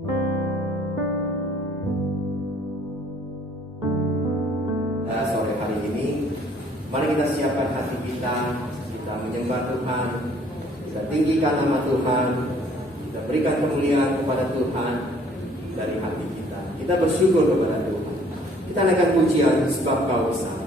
Sore hari ini, mari kita siapkan hati kita menyembah Tuhan, kita tinggikan nama Tuhan, kita berikan kemuliaan kepada Tuhan dari hati kita. Kita bersyukur kepada Tuhan. Kita naikkan pujian sebab Kau besar.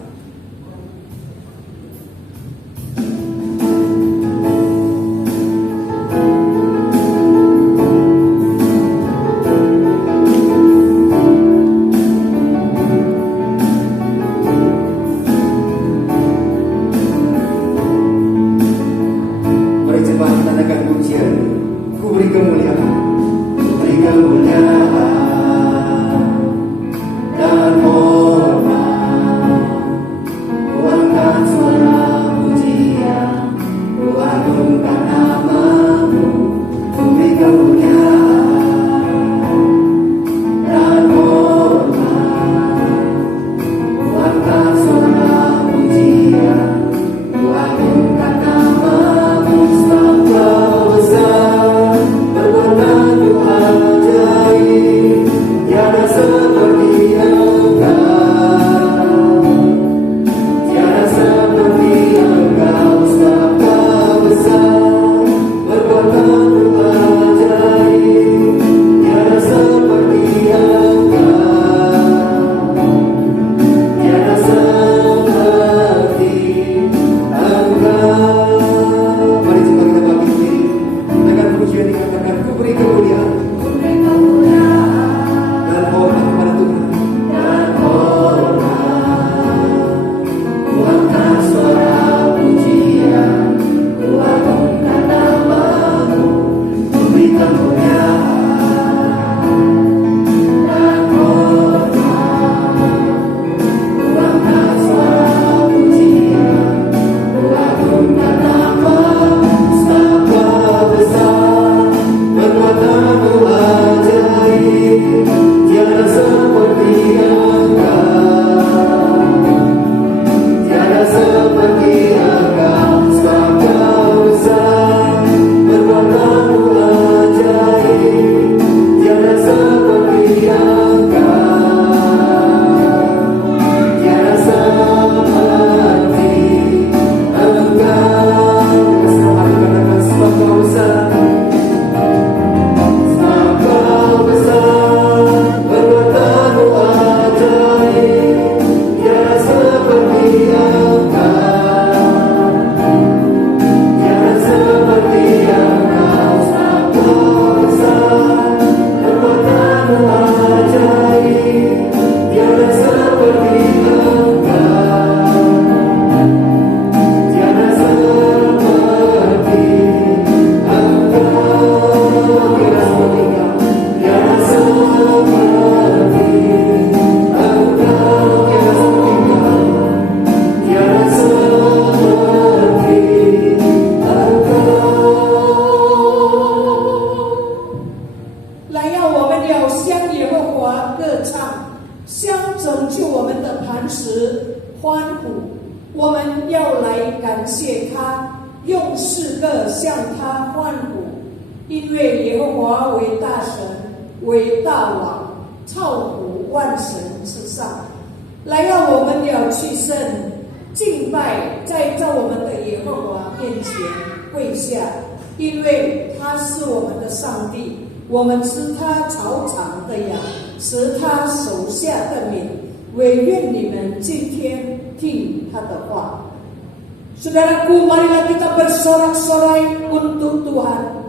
Saudaraku, marilah kita bersorak-sorai untuk Tuhan.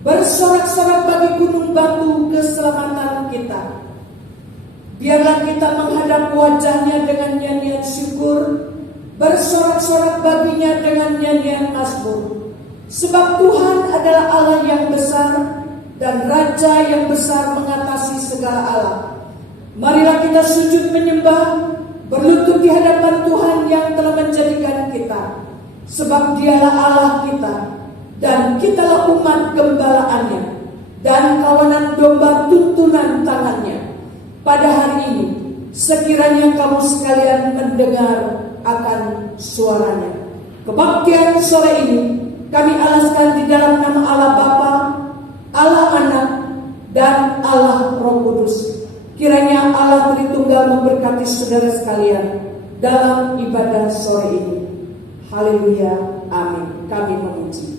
Bersorak-sorak bagi gunung batu keselamatan kita. Biarlah kita menghadap wajahnya dengan nyanyian syukur, bersorak-sorak baginya dengan nyanyian mazmur. Sebab Tuhan adalah Allah yang besar dan Raja yang besar mengatasi segala Allah. Marilah kita sujud menyembah, berlutut di hadapan Tuhan yang telah menjadikan kita. Sebab Dialah Allah kita, dan kitalah umat gembalaannya, dan kawanan domba tuntunan tangannya. Pada hari ini, sekiranya kamu sekalian mendengar akan suaranya. Kebaktian sore ini kami alaskan di dalam nama Allah Bapa, Allah Anak, dan Allah Roh Kudus. Kiranya Allah Tritunggal memberkati saudara sekalian dalam ibadah sore ini. Haleluya, amin. Kami memuji.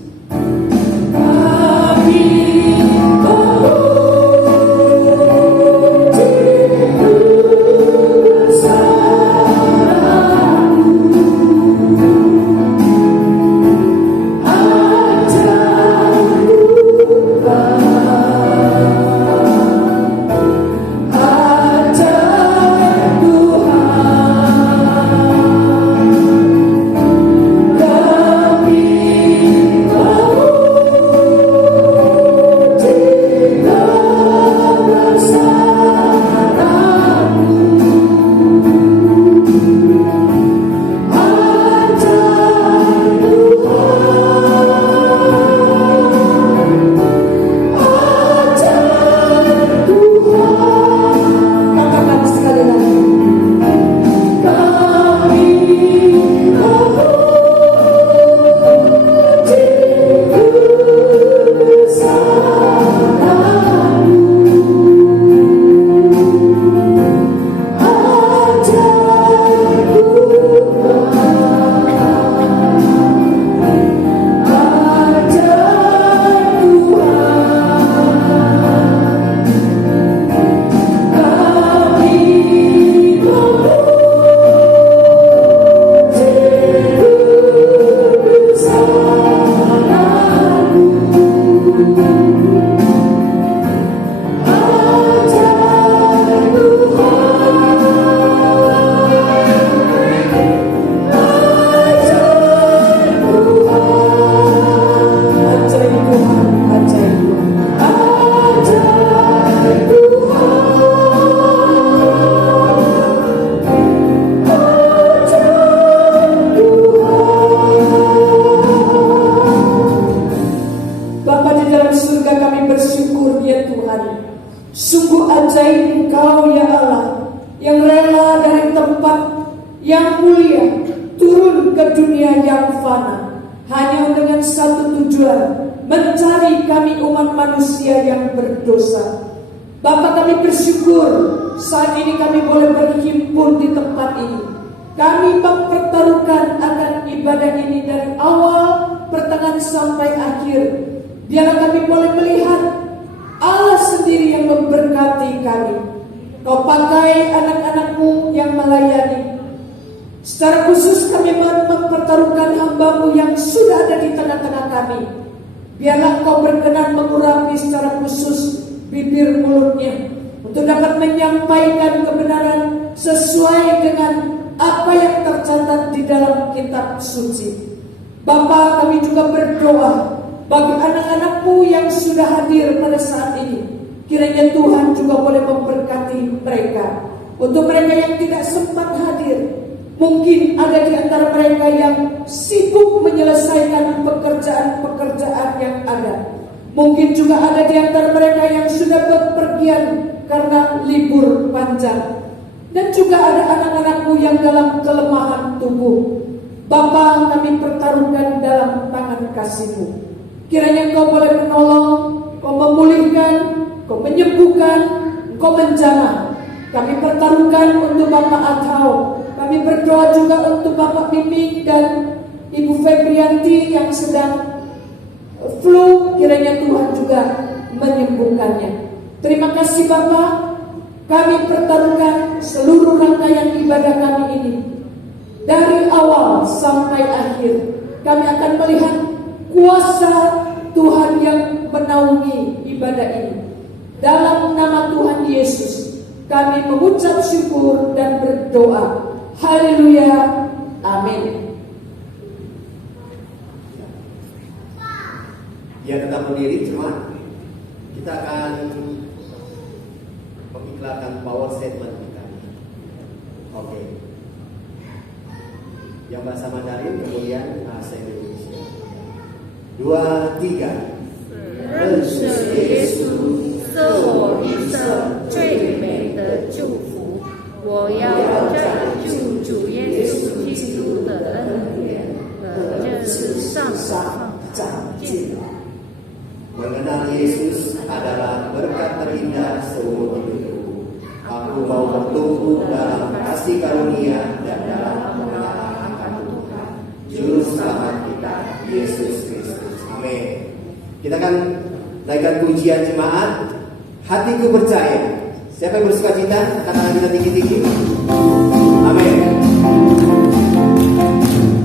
Biarlah Engkau berkenan mengurapi secara khusus bibir mulutnya untuk dapat menyampaikan kebenaran sesuai dengan apa yang tercatat di dalam kitab suci. Bapa, kami juga berdoa bagi anak-anak-Mu yang sudah hadir pada saat ini. Kiranya Tuhan juga boleh memberkati mereka. Untuk mereka yang tidak sempat hadir, mungkin ada di antara mereka yang sibuk menyelesaikan pekerjaan-pekerjaan yang ada. Mungkin juga ada di antara mereka yang sudah bepergian karena libur panjang. Dan juga ada anak-anak-Mu yang dalam kelemahan tubuh. Bapa, kami pertaruhkan dalam tangan kasih-Mu. Kiranya Engkau boleh menolong, Engkau memulihkan, Engkau menyembuhkan, Engkau menjamah. Kami pertaruhkan untuk Bapak Atau. Kami berdoa juga untuk Bapak Miming dan Ibu Febrianti yang sedang flu. Kiranya Tuhan juga menyembuhkannya. Terima kasih Bapak. Kami pertaruhkan seluruh rangkaian ibadah kami ini. Dari awal sampai akhir, kami akan melihat kuasa Tuhan yang menaungi ibadah ini. Dalam nama Tuhan Yesus, kami mengucap syukur dan berdoa. Haleluya, amin. Ya, tetap berdiri, cuma kita akan mengiklankan power statement kita. Oke. Yang bahasa Mandarin, kemudian bahasa Indonesia. 2, 3. 认识耶稣是我一生最美的祝福。我要在救主耶稣基督的恩典和认识上长进。 Mengenal Yesus adalah berkat seumur hidupku. Aku mau bertumbuh dalam kasih karunia dan dalam pengenalan akan Tuhan, Juru Selamat kita, Yesus Kristus. Amin. Kita akan naikkan pujian jemaat. Hatiku percaya. Siapa yang bersuka cita? Katakan kita tinggi-tinggi. Amin.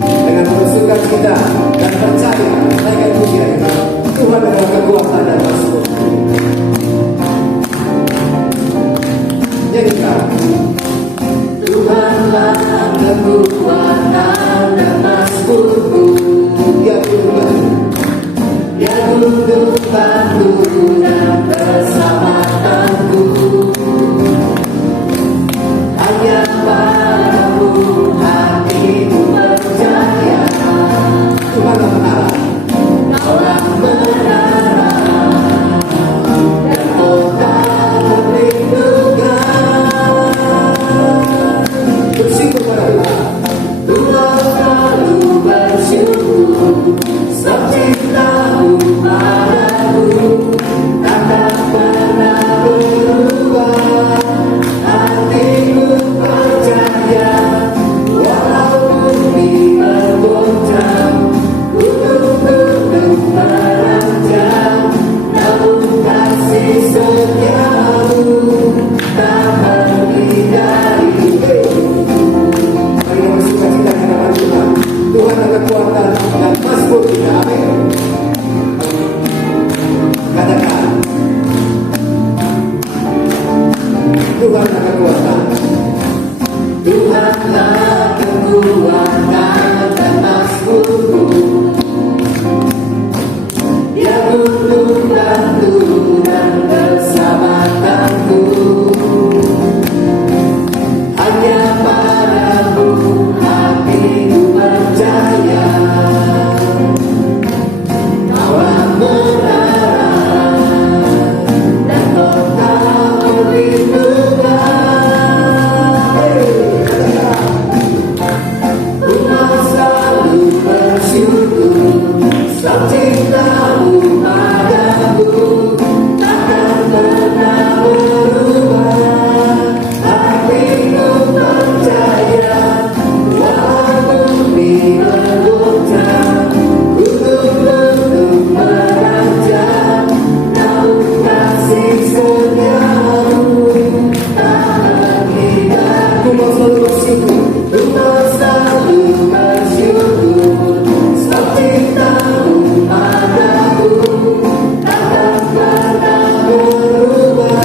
Dengan bersuka cita dan percaya, naikkan pujian kita. Tuhan adalah kekuatan dan masmur. Nyanyikan. Tuhanlah kekuatan dan masmurku. Ya Tuhan, ya untuk bantu dan keselamatanku. Hanya padamu hatiku percaya. Tuhanlah menara, Kaulah menara dan kota perlindungan. Bersyukur pada Tuhan. Tuhan selalu bersyukur, sebab cintamu padaku takkan pernah berubah. Hatiku percaya, walaupun bumi bergoncang, gunung-gunung menerjang, namun kasih setiamu tak pergi dariku. Mari kita bersuka cita di hadapan Tuhan. Tuhan adalah kekuatan dan masmur kita. Amin. Katakan, Tuhan adalah kekuatan. Tuhanlah kekuatan dan masmurku. Dia untuk bantu dan keselamatanku. Hanya padamu hatiku percaya. Kaulah menara dan kota perlindungan. Tuhan selalu bersyukur, sebab cintamu padaku takkan pernah berubah. Hatiku percaya, walaupun bumi bergoncang, gunung-gunung menerjang, namun kasih setiamu tak pergi dariku. Tuhan selalu bersyukur, sebab cintamu padaku takkan pernah berubah.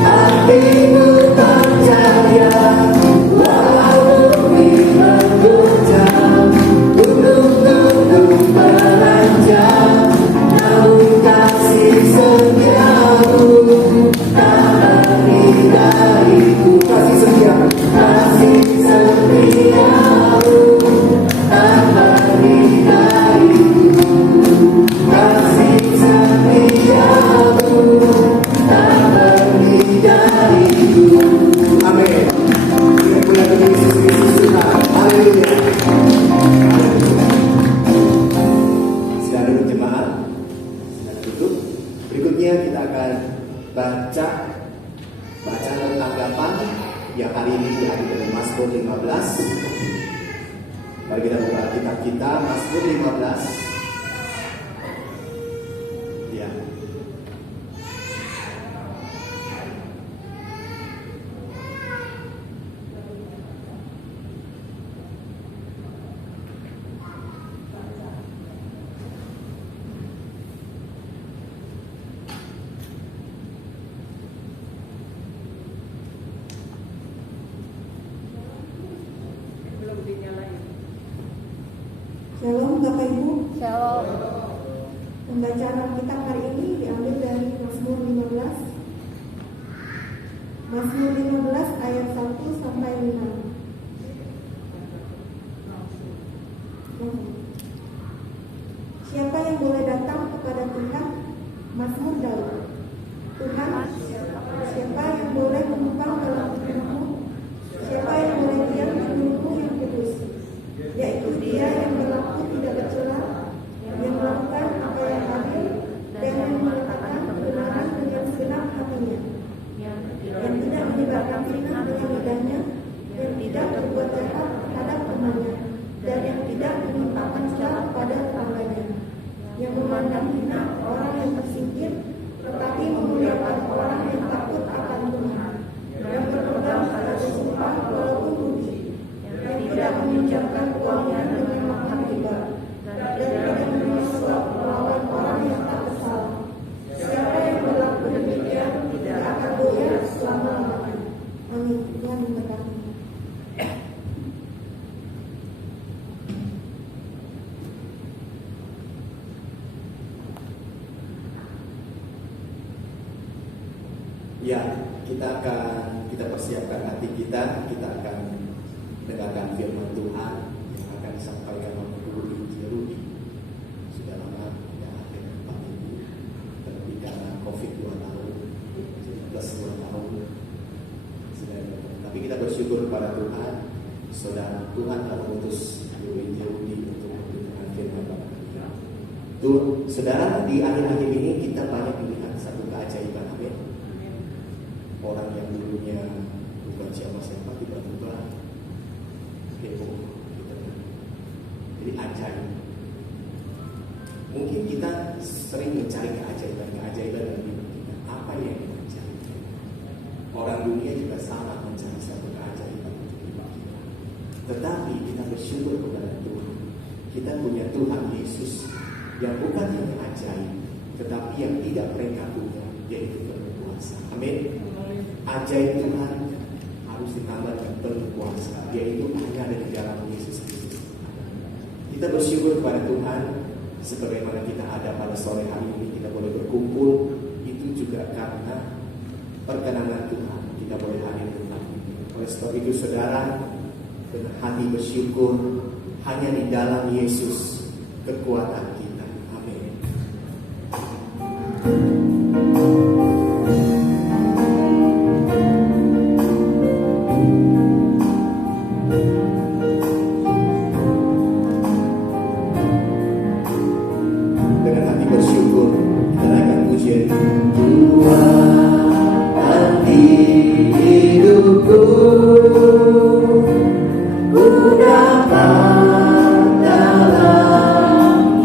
Hatiku percaya, walaupun bumi bergoncang, gunung-gunung menerjang, namun kasih setiamu tak pergi dariku. Kasih setiamu, kasih setiamu tak pergi dariku. Kasih setiamu tak pergi dariku. Amin. Kita punya Yesus Kristus Tuhan. Haleluya. Silakan duduk jemaat. Silakan duduk. Berikutnya kita akan baca tanggapan yang hari ini diambil dari Mazmur 15. Mari kita buka Alkitab kita, Mazmur 15. Ya. Shalom Bapak Ibu. Shalom. Pembacaan Alkitab hari ini diambil dari Mazmur 15. Mazmur 15 ayat 1 sampai 5. Siapa yang boleh datang kepada Tuhan? Mazmur Daud. Tuhan, siapa yang boleh menumpang dalam hidupmu? Siapa yang boleh diam di gunungmu yang kudus? Yaitu Dia yang berlaku tidak bercela, yang melakukan apa yang adil, dan yang mengatakan kebenaran dengan segenap hatinya. menyebarkan firman dengan lidahnya, yang tidak berbuat jahat terhadap temannya, dan yang tidak menimpakan celah pada tetangganya, yang memandang hina orang yang tersingkir, tetapi memuliakan orang yang takut akan Tuhan, yang berpegang pada sumpah walaupun rugi, yang tidak meminjamkan uangnya dengan makan riba, dan tidak menerima suap melawan orang yang tak bersalah. Siapa yang berlaku demikian tidak akan goyah selama-lamanya. Amin. Tuhan memberkati. Ya, kita persiapkan hati kita akan mendengarkan firman Tuhan yang akan disampaikan oleh Guru Injil Rudi. Sudah lama tidak hadir Pak Ibu, terlebih karena COVID 2 tahun, plus 2 tahun. Tapi kita bersyukur kepada Tuhan, saudara Tuhan telah mengutus Guru Injil Rudi untuk memberikan firman Tuhan. Tuh, saudara, di akhir-akhir ini kita banyak melihat satu keajaiban. Amin. Orang yang dulunya bukan siapa-siapa tiba-tiba heboh gitu. Jadi ajaib. Mungkin kita sering mencari keajaiban dalam hidup kita. Apa yang kita cari? Orang dunia juga sama mencari satu keajaiban untuk hidup kita. Tetapi kita bersyukur kepada Tuhan. Kita punya Tuhan Yesus yang bukan hanya ajaib, tetapi yang tidak mereka punya, yaitu berkuasa. Amin. Ajaib Tuhan harus ditambah dengan penuh kuasa, yaitu hanya ada di dalam Yesus Kristus. Kita bersyukur kepada Tuhan, sebagaimana kita ada pada sore hari ini, kita boleh berkumpul, itu juga karena perkenanan Tuhan, kita boleh hadir di tempat ini. Oleh sebab itu saudara, dengan hati bersyukur, hanya di dalam Yesus kekuatan kita. Amin. Ku dapat dalam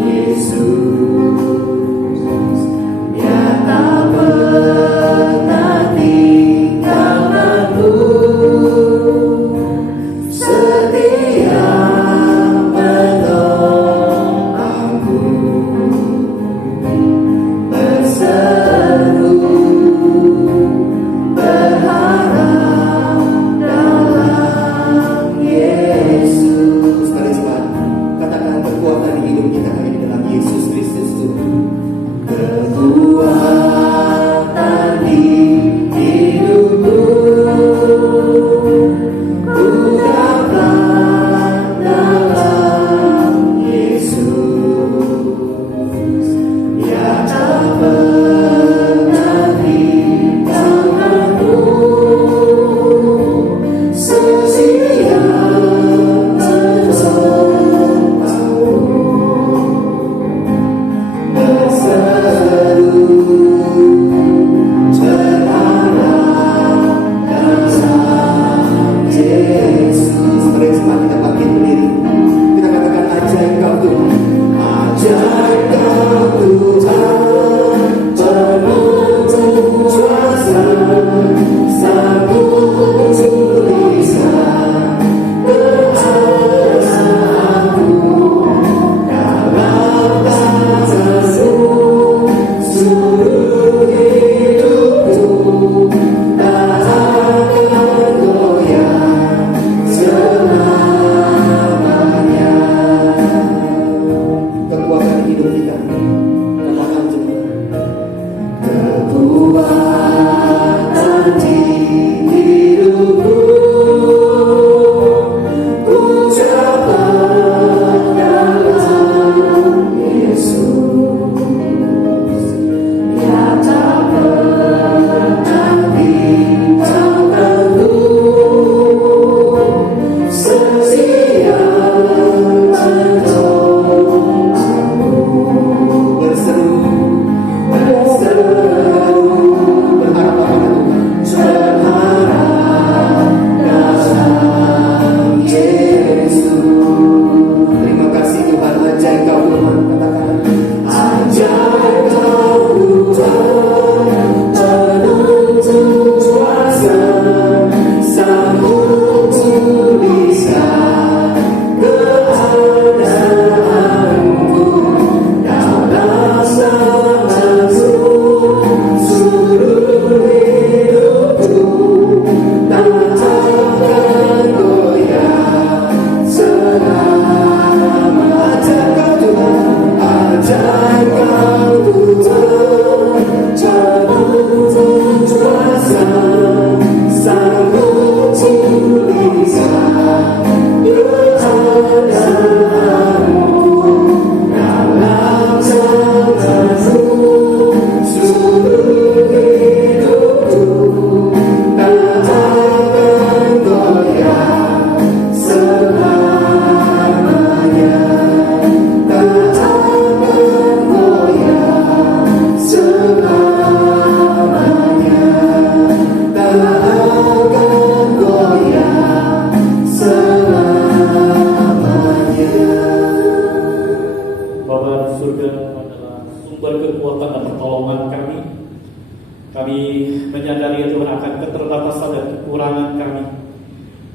menyadari ya Tuhan akan keterbatasan dan kekurangan kami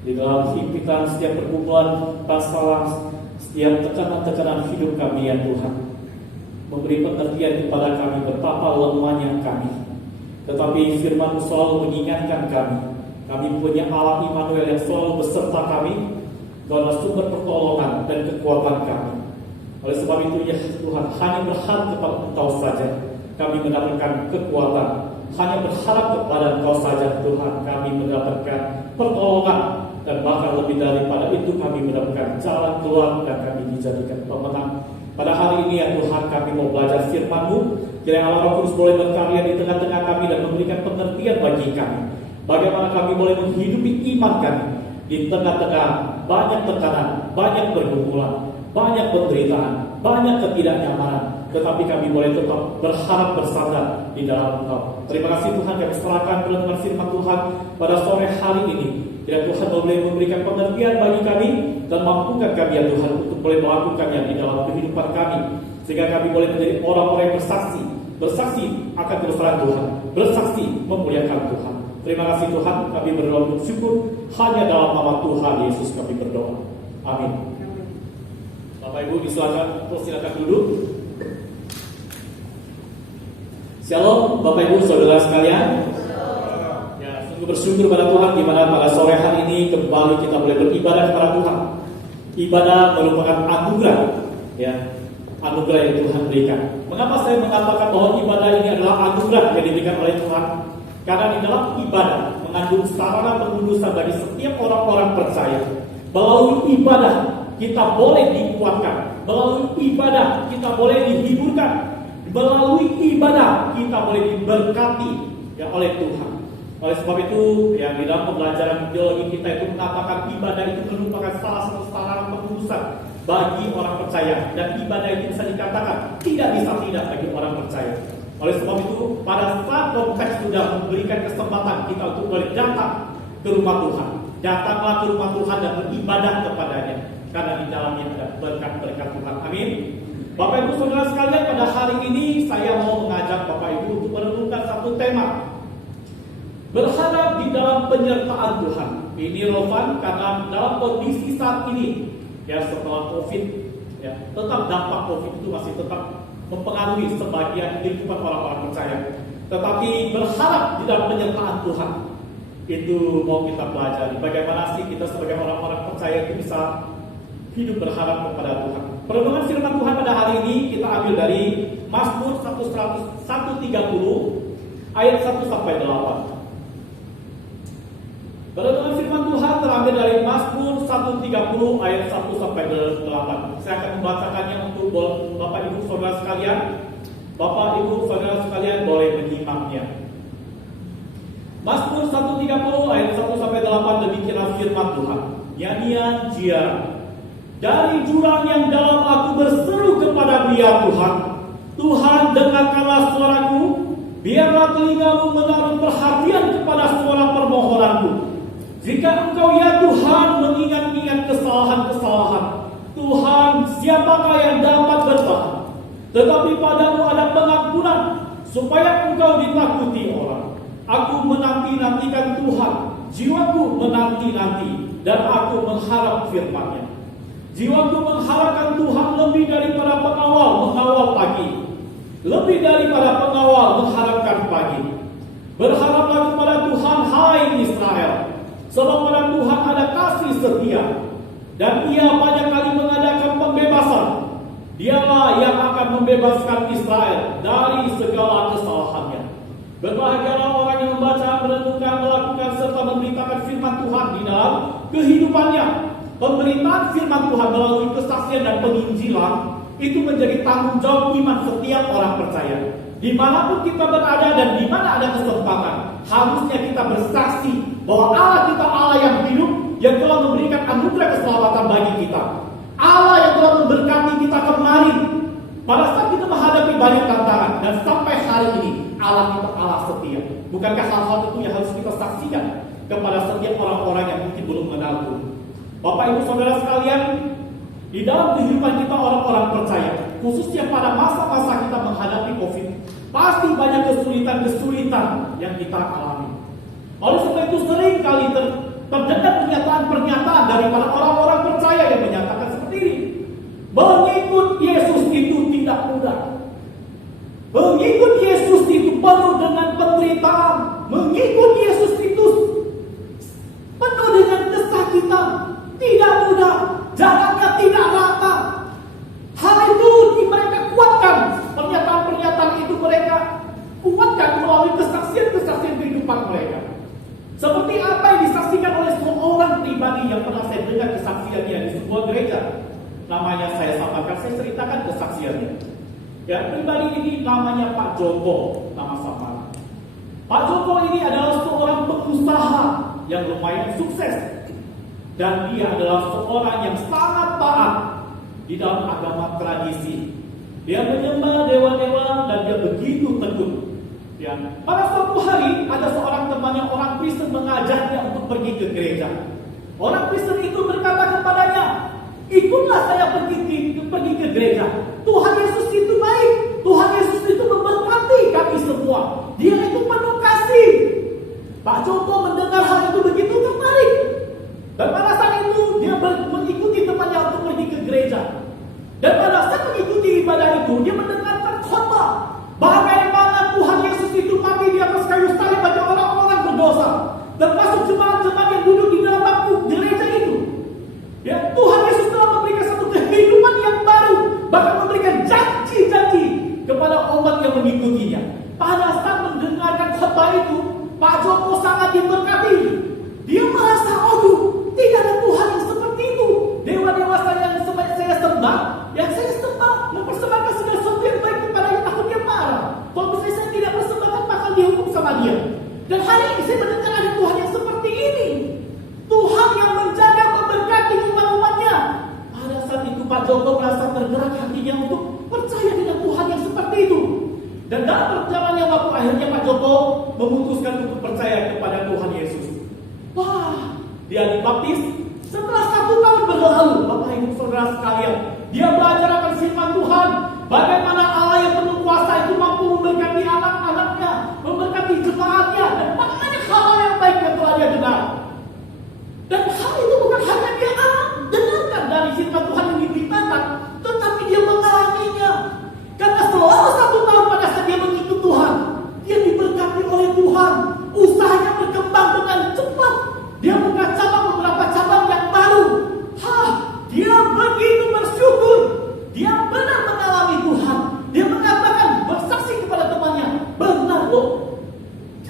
di dalam himpitan setiap pergumulan, masalah, setiap tekanan-tekanan hidup kami ya Tuhan. Memberi pengertian kepada kami betapa lemahnya kami. Tetapi firman-Mu selalu mengingatkan kami punya Allah Immanuel yang selalu beserta kami, karena sumber pertolongan dan kekuatan kami. Oleh sebab itu ya Tuhan, hanya berharap kepada Engkau saja kami mendapatkan kekuatan. Hanya berharap kepada Engkau saja Tuhan kami mendapatkan pertolongan. Dan bahkan lebih daripada itu kami mendapatkan jalan keluar dan kami dijadikan pemenang. Pada hari ini ya Tuhan, kami mau belajar firman-Mu. Kiranya Allah Roh Kudus boleh berkarya di tengah-tengah kami dan memberikan pengertian bagi kami. Bagaimana kami boleh menghidupi iman kami di tengah-tengah banyak tekanan, banyak pergumulan, banyak penderitaan, banyak ketidaknyamanan. Tetapi kami boleh tetap berharap bersandar di dalam Engkau. Terima kasih Tuhan, kami serahkan renungan firman Tuhan pada sore hari ini. Kiranya Tuhan boleh memberikan pengertian bagi kami dan mampukan kami ya Tuhan untuk boleh melakukannya di dalam kehidupan kami. Sehingga kami boleh menjadi orang-orang yang bersaksi akan kebesaran Tuhan, bersaksi memuliakan Tuhan. Terima kasih Tuhan, kami berdoa bersyukur hanya dalam nama Tuhan Yesus kami berdoa. Amin. Bapak Ibu silakan duduk. Shalom Bapak Ibu Saudara sekalian. Ya, sungguh bersyukur pada Tuhan di mana pada sore hari ini kembali kita boleh beribadah kepada Tuhan. Ibadah merupakan anugerah, ya, anugerah yang Tuhan berikan. Mengapa saya mengatakan bahwa ibadah ini adalah anugerah yang diberikan oleh Tuhan? Karena di dalam ibadah mengandung sarana pengudusan bagi setiap orang-orang percaya. Melalui ibadah kita boleh dikuatkan, melalui ibadah kita boleh dihiburkan, melalui ibadah kita boleh diberkati ya oleh Tuhan. Oleh sebab itu, ya di dalam pembelajaran teologi kita itu mengatakan ibadah itu merupakan salah satu sarana pengudusan bagi orang percaya, dan ibadah itu bisa dikatakan tidak bisa tidak bagi orang percaya. Oleh sebab itu, pada saat konteks sudah memberikan kesempatan kita untuk boleh datang ke rumah Tuhan, datanglah ke rumah Tuhan dan beribadah kepadanya, karena di dalamnya ada berkat-berkat Tuhan. Amin. Bapak Ibu Saudara sekalian, pada hari ini saya mau mengajak Bapak Ibu untuk merenungkan satu tema, berharap di dalam penyertaan Tuhan. Ini relevan karena dalam kondisi saat ini, ya setelah COVID, ya tetap dampak COVID itu masih tetap mempengaruhi sebagian kehidupan orang-orang percaya. Tetapi berharap di dalam penyertaan Tuhan itu mau kita pelajari. Bagaimana sih kita sebagai orang-orang percaya itu bisa hidup berharap kepada Tuhan. Perenungan firman Tuhan pada hari ini kita ambil dari Mazmur 130 ayat 1 sampai 8. Perenungan firman Tuhan terambil dari Mazmur 130 ayat 1 sampai 8. Saya akan membacakannya untuk Bapak Ibu Saudara sekalian. Bapak Ibu Saudara sekalian boleh menyimaknya. Mazmur 130 ayat 1 sampai 8, demikianlah firman Tuhan. Nyanyian Jiara. Dari jurang yang dalam aku berseru kepada-Mu ya Tuhan. Tuhan, dengarkanlah suaraku. Biarlah telingamu menaruh perhatian kepada suara permohonanku. Jika Engkau ya Tuhan mengingat-ingat kesalahan-kesalahan, Tuhan, siapakah yang dapat bertahan? Tetapi padamu ada pengampunan, supaya Engkau ditakuti orang. Aku menanti-nantikan Tuhan, jiwaku menanti-nanti, dan aku mengharap firman-Nya. Jiwaku mengharapkan Tuhan lebih daripada pengawal mengawal pagi, lebih daripada pengawal mengharapkan pagi. Berharaplah kepada Tuhan, hai Israel, sebab pada Tuhan ada kasih setia, dan Ia banyak kali mengadakan pembebasan. Dialah yang akan membebaskan Israel dari segala kesalahannya. Berbahagialah orang yang membaca, merenungkan, melakukan, serta memberitakan firman Tuhan di dalam kehidupannya. Pemberitaan firman Tuhan melalui kesaksian dan penginjilan itu menjadi tanggung jawab iman setiap orang percaya. Dimanapun kita berada dan dimana ada kesempatan, harusnya kita bersaksi bahwa Allah kita Allah yang hidup, yang telah memberikan anugerah keselamatan bagi kita. Allah yang telah memberkati kita kemarin pada saat kita menghadapi banyak tantangan, dan sampai hari ini Allah kita Allah setia. Bukankah hal-hal itu yang harus kita saksikan kepada setiap orang-orang yang mungkin belum mengenal Tuhan? Bapak Ibu Saudara sekalian, di dalam kehidupan kita orang-orang percaya, khususnya pada masa-masa kita menghadapi COVID, pasti banyak kesulitan-kesulitan yang kita alami. Oleh sebab itu sering kali terdengar pernyataan-pernyataan dari para orang-orang percaya yang menyatakan seperti ini. Mengikut Yesus itu tidak mudah. Mengikut Yesus itu penuh dengan penderitaan. Mengikut Yesus itu penuh dengan kesakitan. Tidak mudah. Jalannya tidak rata. Hal itu mereka kuatkan. Pernyataan-pernyataan itu mereka kuatkan melalui kesaksian-kesaksian kehidupan mereka. Seperti apa yang disaksikan oleh seorang pribadi yang pernah saya dengar kesaksiannya di sebuah gereja. Namanya saya sampaikan, saya ceritakan kesaksiannya. Ya, pribadi ini namanya Pak Joko, nama samaran. Pak Joko ini adalah seorang pengusaha yang lumayan sukses. Dan dia adalah seorang yang sangat taat di dalam agama tradisi. Dia menyembah dewa-dewa dan dia begitu tekun. Ya. Pada suatu hari ada seorang temannya orang Kristen mengajaknya untuk pergi ke gereja. Orang Kristen itu berkata kepadanya, ikutlah saya pergi ke gereja. Tuhan Yesus itu baik. Tuhan Yesus itu memberkati kami semua. Dia itu penuh kasih. Pak Joko mendengar hal itu begitu tertarik. Dan pada saat itu dia mengikuti temannya untuk pergi ke gereja. Dan pada saat mengikuti ibadah itu dia mendengarkan khotbah bagaimana Tuhan Yesus itu mati di atas kayu salib bagi orang-orang berdosa, termasuk jemaat-jemaat yang duduk di dalam bangku gereja itu. Ya, Tuhan Yesus telah memberikan satu kehidupan yang baru, bahkan memberikan janji-janji kepada umat yang mengikutinya. Pada saat mendengarkan khotbah itu, Pak Joko sangat diberkati. Dia merasa, tidak ada Tuhan yang seperti itu. Dewa-dewa saya sembah, yang saya sembah mempersembahkan segala sesuatu yang baik kepada yang takut dia marah. Kalau misalnya saya tidak persembahkan, maka dihukum sama dia. Dan hari ini saya mendengar ada Tuhan yang seperti ini. Tuhan yang menjaga, memberkati umat-umatnya. Pada saat itu Pak Joko merasa tergerak hatinya untuk percaya dengan Tuhan yang seperti itu. Dan dalam perjalanannya waktu akhirnya Pak Joko memutuskan untuk percaya kepada Tuhan Yesus. Wah, dia dibaptis. Setelah 1 tahun berlalu, Bapak Ibu Saudara sekalian, dia belajar akan firman Tuhan. Bagaimana Allah yang penuh kuasa itu mampu memberkati anak-anaknya, memberkati jemaatnya, dan banyak hal yang baik yang telah dia dengar. Dan hal itu bukan hanya dia dengarkan dari firman Tuhan yang diberitakan, tetapi dia mengalaminya. Karena selama 1 tahun pada saat dia mengikut Tuhan, dia diberkati oleh Tuhan. Usahanya berkembang dengan cepat. Dia buka cabang, beberapa cabang yang baru. Dia begitu bersyukur. Dia benar mengalami Tuhan. Dia mengatakan, bersaksi kepada temannya, benar loh.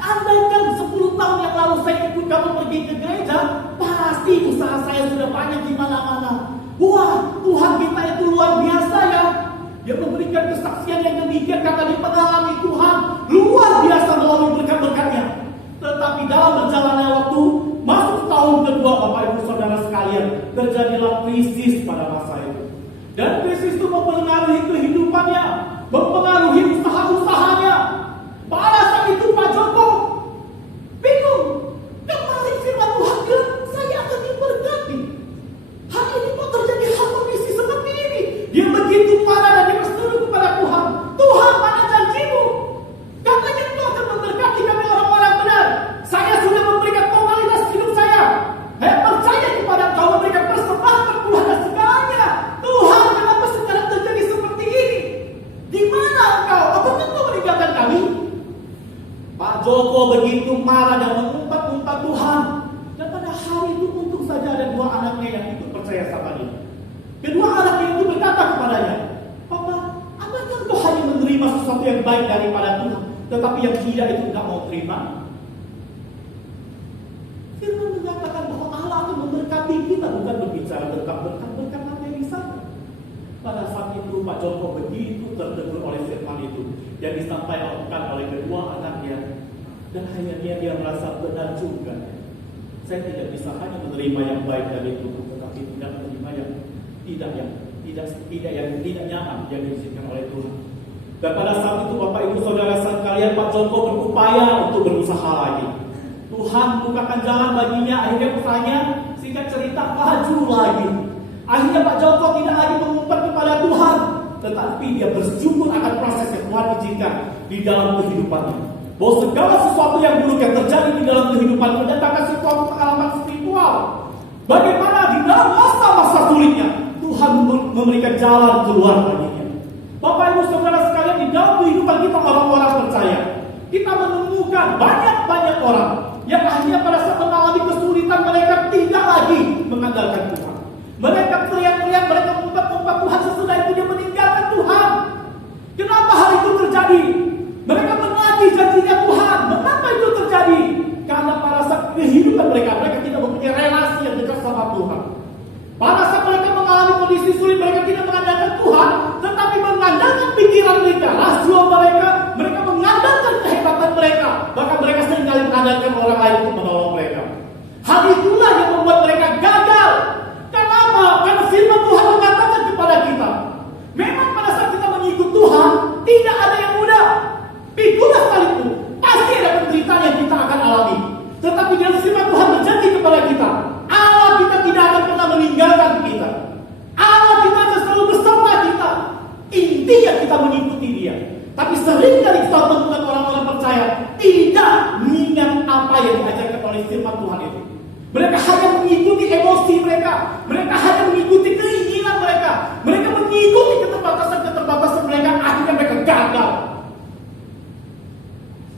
Andaikan 10 tahun yang lalu saya ikut kamu pergi ke gereja, pasti usaha saya sudah banyak di mana-mana. Wah, Tuhan kita itu luar biasa ya. Dia memberikan kesaksian yang demikian karena dia mengalami Tuhan luar biasa melalui berkat-berkatnya. Tetapi dalam berjalannya waktu, masuk tahun kedua Bapak Ibu Saudara sekalian, terjadilah krisis pada masa itu. Dan krisis itu mempengaruhi kehidupannya, mempengaruhi usaha-usahanya. Pada saat itu Pak Joko bingung. Kemarin firman Tuhan bilang, saya akan diberkati. Hari ini kok terjadi hal kondisi seperti ini? Dia begitu marah dan dia berseru kepada Tuhan. Tuhan, mana janjimu? Katanya Kau akan memberkati kami orang-orang benar. Saya sudah memberikan totalitas hidup saya. Saya percaya kepada Kau, memberikan persembahan perpuluhan dan segalanya. Tuhan, kenapa sekarang terjadi seperti ini? Di mana Engkau? Apakah Engkau meninggalkan kami? Pak Joko begitu marah dan mengumpat-umpat Tuhan. Dan pada hari itu untung saja ada 2 anaknya yang ikut percaya sama dia. Kedua anaknya itu berkata kepadanya, Papa, apakah Engkau hanya menerima sesuatu yang baik daripada Tuhan, tetapi yang tidak itu tidak mau terima? Firman mengatakan bahwa Allah akan memberkati kita, bukan berbicara tentang berkat-berkat materi saja. Pada saat itu Pak Joko begitu tertegur oleh firman itu yang disampaikan oleh kedua anaknya, dan akhirnya dia merasa benar juga. Saya tidak bisa hanya menerima yang baik dari Tuhan, tetapi tidak menerima yang tidak nyaman yang diizinkan oleh Tuhan. Dan pada saat itu Bapak Ibu Saudara sekalian, Pak Joko berupaya untuk berusaha lagi. Tuhan bukakan jalan baginya, akhirnya usahanya singkat cerita maju lagi. Akhirnya Pak Joko tidak lagi mengumpat kepada Tuhan, tetapi dia bersyukur akan proses yang Tuhan izinkan. di dalam kehidupannya. Bahwa segala sesuatu yang buruk yang terjadi di dalam kehidupan mendatangkan suatu pengalaman spiritual. Bagaimana di dalam masa-masa sulitnya Tuhan memberikan jalan keluar baginya. Bapak Ibu Saudara sekalian, di dalam kehidupan kita orang-orang percaya, kita menemukan banyak orang yang akhirnya pada saat mengalami kesulitan mereka tidak lagi mengandalkan Tuhan. Mereka teriak-teriak, mereka mengumpat-ngumpat Tuhan, sesudah itu dia meninggalkan Tuhan. Kenapa hal itu terjadi? Mereka menagih janjinya Tuhan. Mengapa itu terjadi? Karena pada saat kehidupan mereka tidak mempunyai relasi yang dekat sama Tuhan. Pada saat mereka mengalami kondisi sulit, mereka tidak mengandalkan Tuhan, tetapi mengandalkan pikiran mereka, rasio mereka mengandalkan kehebatan mereka, bahkan mereka seringkali mengandalkan orang lain untuk menolong mereka. Hal itulah yang membuat mereka gagal. Kenapa? Karena firman Tuhan mengatakan kepada kita, memang pada saat kita mengikut Tuhan, tidak ada yang mudah. Pikulah sekalipun, pasti ada penderitaan yang kita akan alami. Tetapi dalam firman Tuhan berjanji kepada kita, Allah kita tidak akan pernah meninggalkan kita. Allah kita akan selalu bersama kita. Intinya kita mengikuti Dia. Tapi seringkali kita menemukan orang-orang percaya tidak mengingat apa yang diajarkan oleh firman Tuhan itu. Mereka hanya mengikuti emosi mereka. Mereka hanya mengikuti keinginan mereka. Mereka mengikuti keterbatasan mereka. Akhirnya mereka gagal.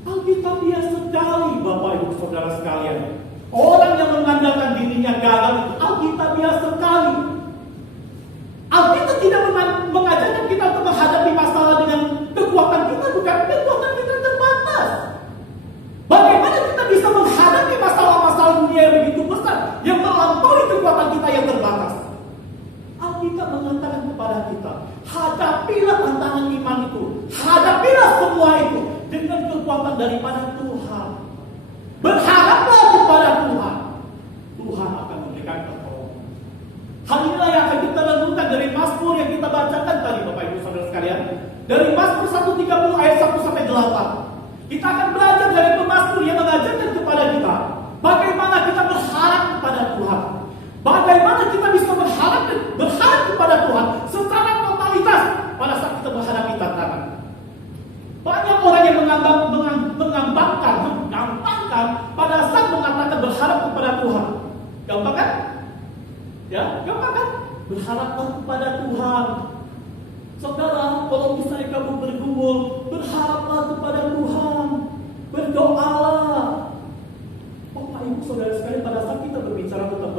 Alkitabiah sekali, Bapak Ibu Saudara sekalian. Orang yang mengandalkan dirinya gagal itu alkitabiah sekali. Alkitab tidak mengajarkan kita untuk menghadapi masalah dengan kekuatan kita, bukan kekuatan kita terbatas. Bagaimana kita bisa menghadapi masalah-masalah dunia yang begitu besar, yang melampaui kekuatan kita yang terbatas? Alkitab mengatakan kepada kita, hadapilah tantangan iman itu, hadapilah semua itu dengan kekuatan daripada Tuhan. Berharaplah kepada Tuhan. Tuhan akan memberikan pertolongan. Hal inilah yang akan kita renungkan dari Mazmur yang kita bacakan tadi, Bapak Ibu Saudara sekalian. Dari Mazmur 130 ayat 1 sampai 8. Kita akan belajar dari pemazmur yang mengajarkan kepada kita bagaimana kita berharap kepada Tuhan. Bagaimana kita bisa berharap kepada Tuhan secara totalitas pada saat kita menghadapi tantangan. Banyak orang yang menggampangkan pada saat mengatakan berharap kepada Tuhan. Gampang kan? Ya, gampang kan? Berharaplah kepada Tuhan. Saudara, kalau misalnya kamu bergumul, berharaplah kepada Tuhan. Berdoalah. Bapak Ibu Saudara sekalian, pada saat kita berbicara tentang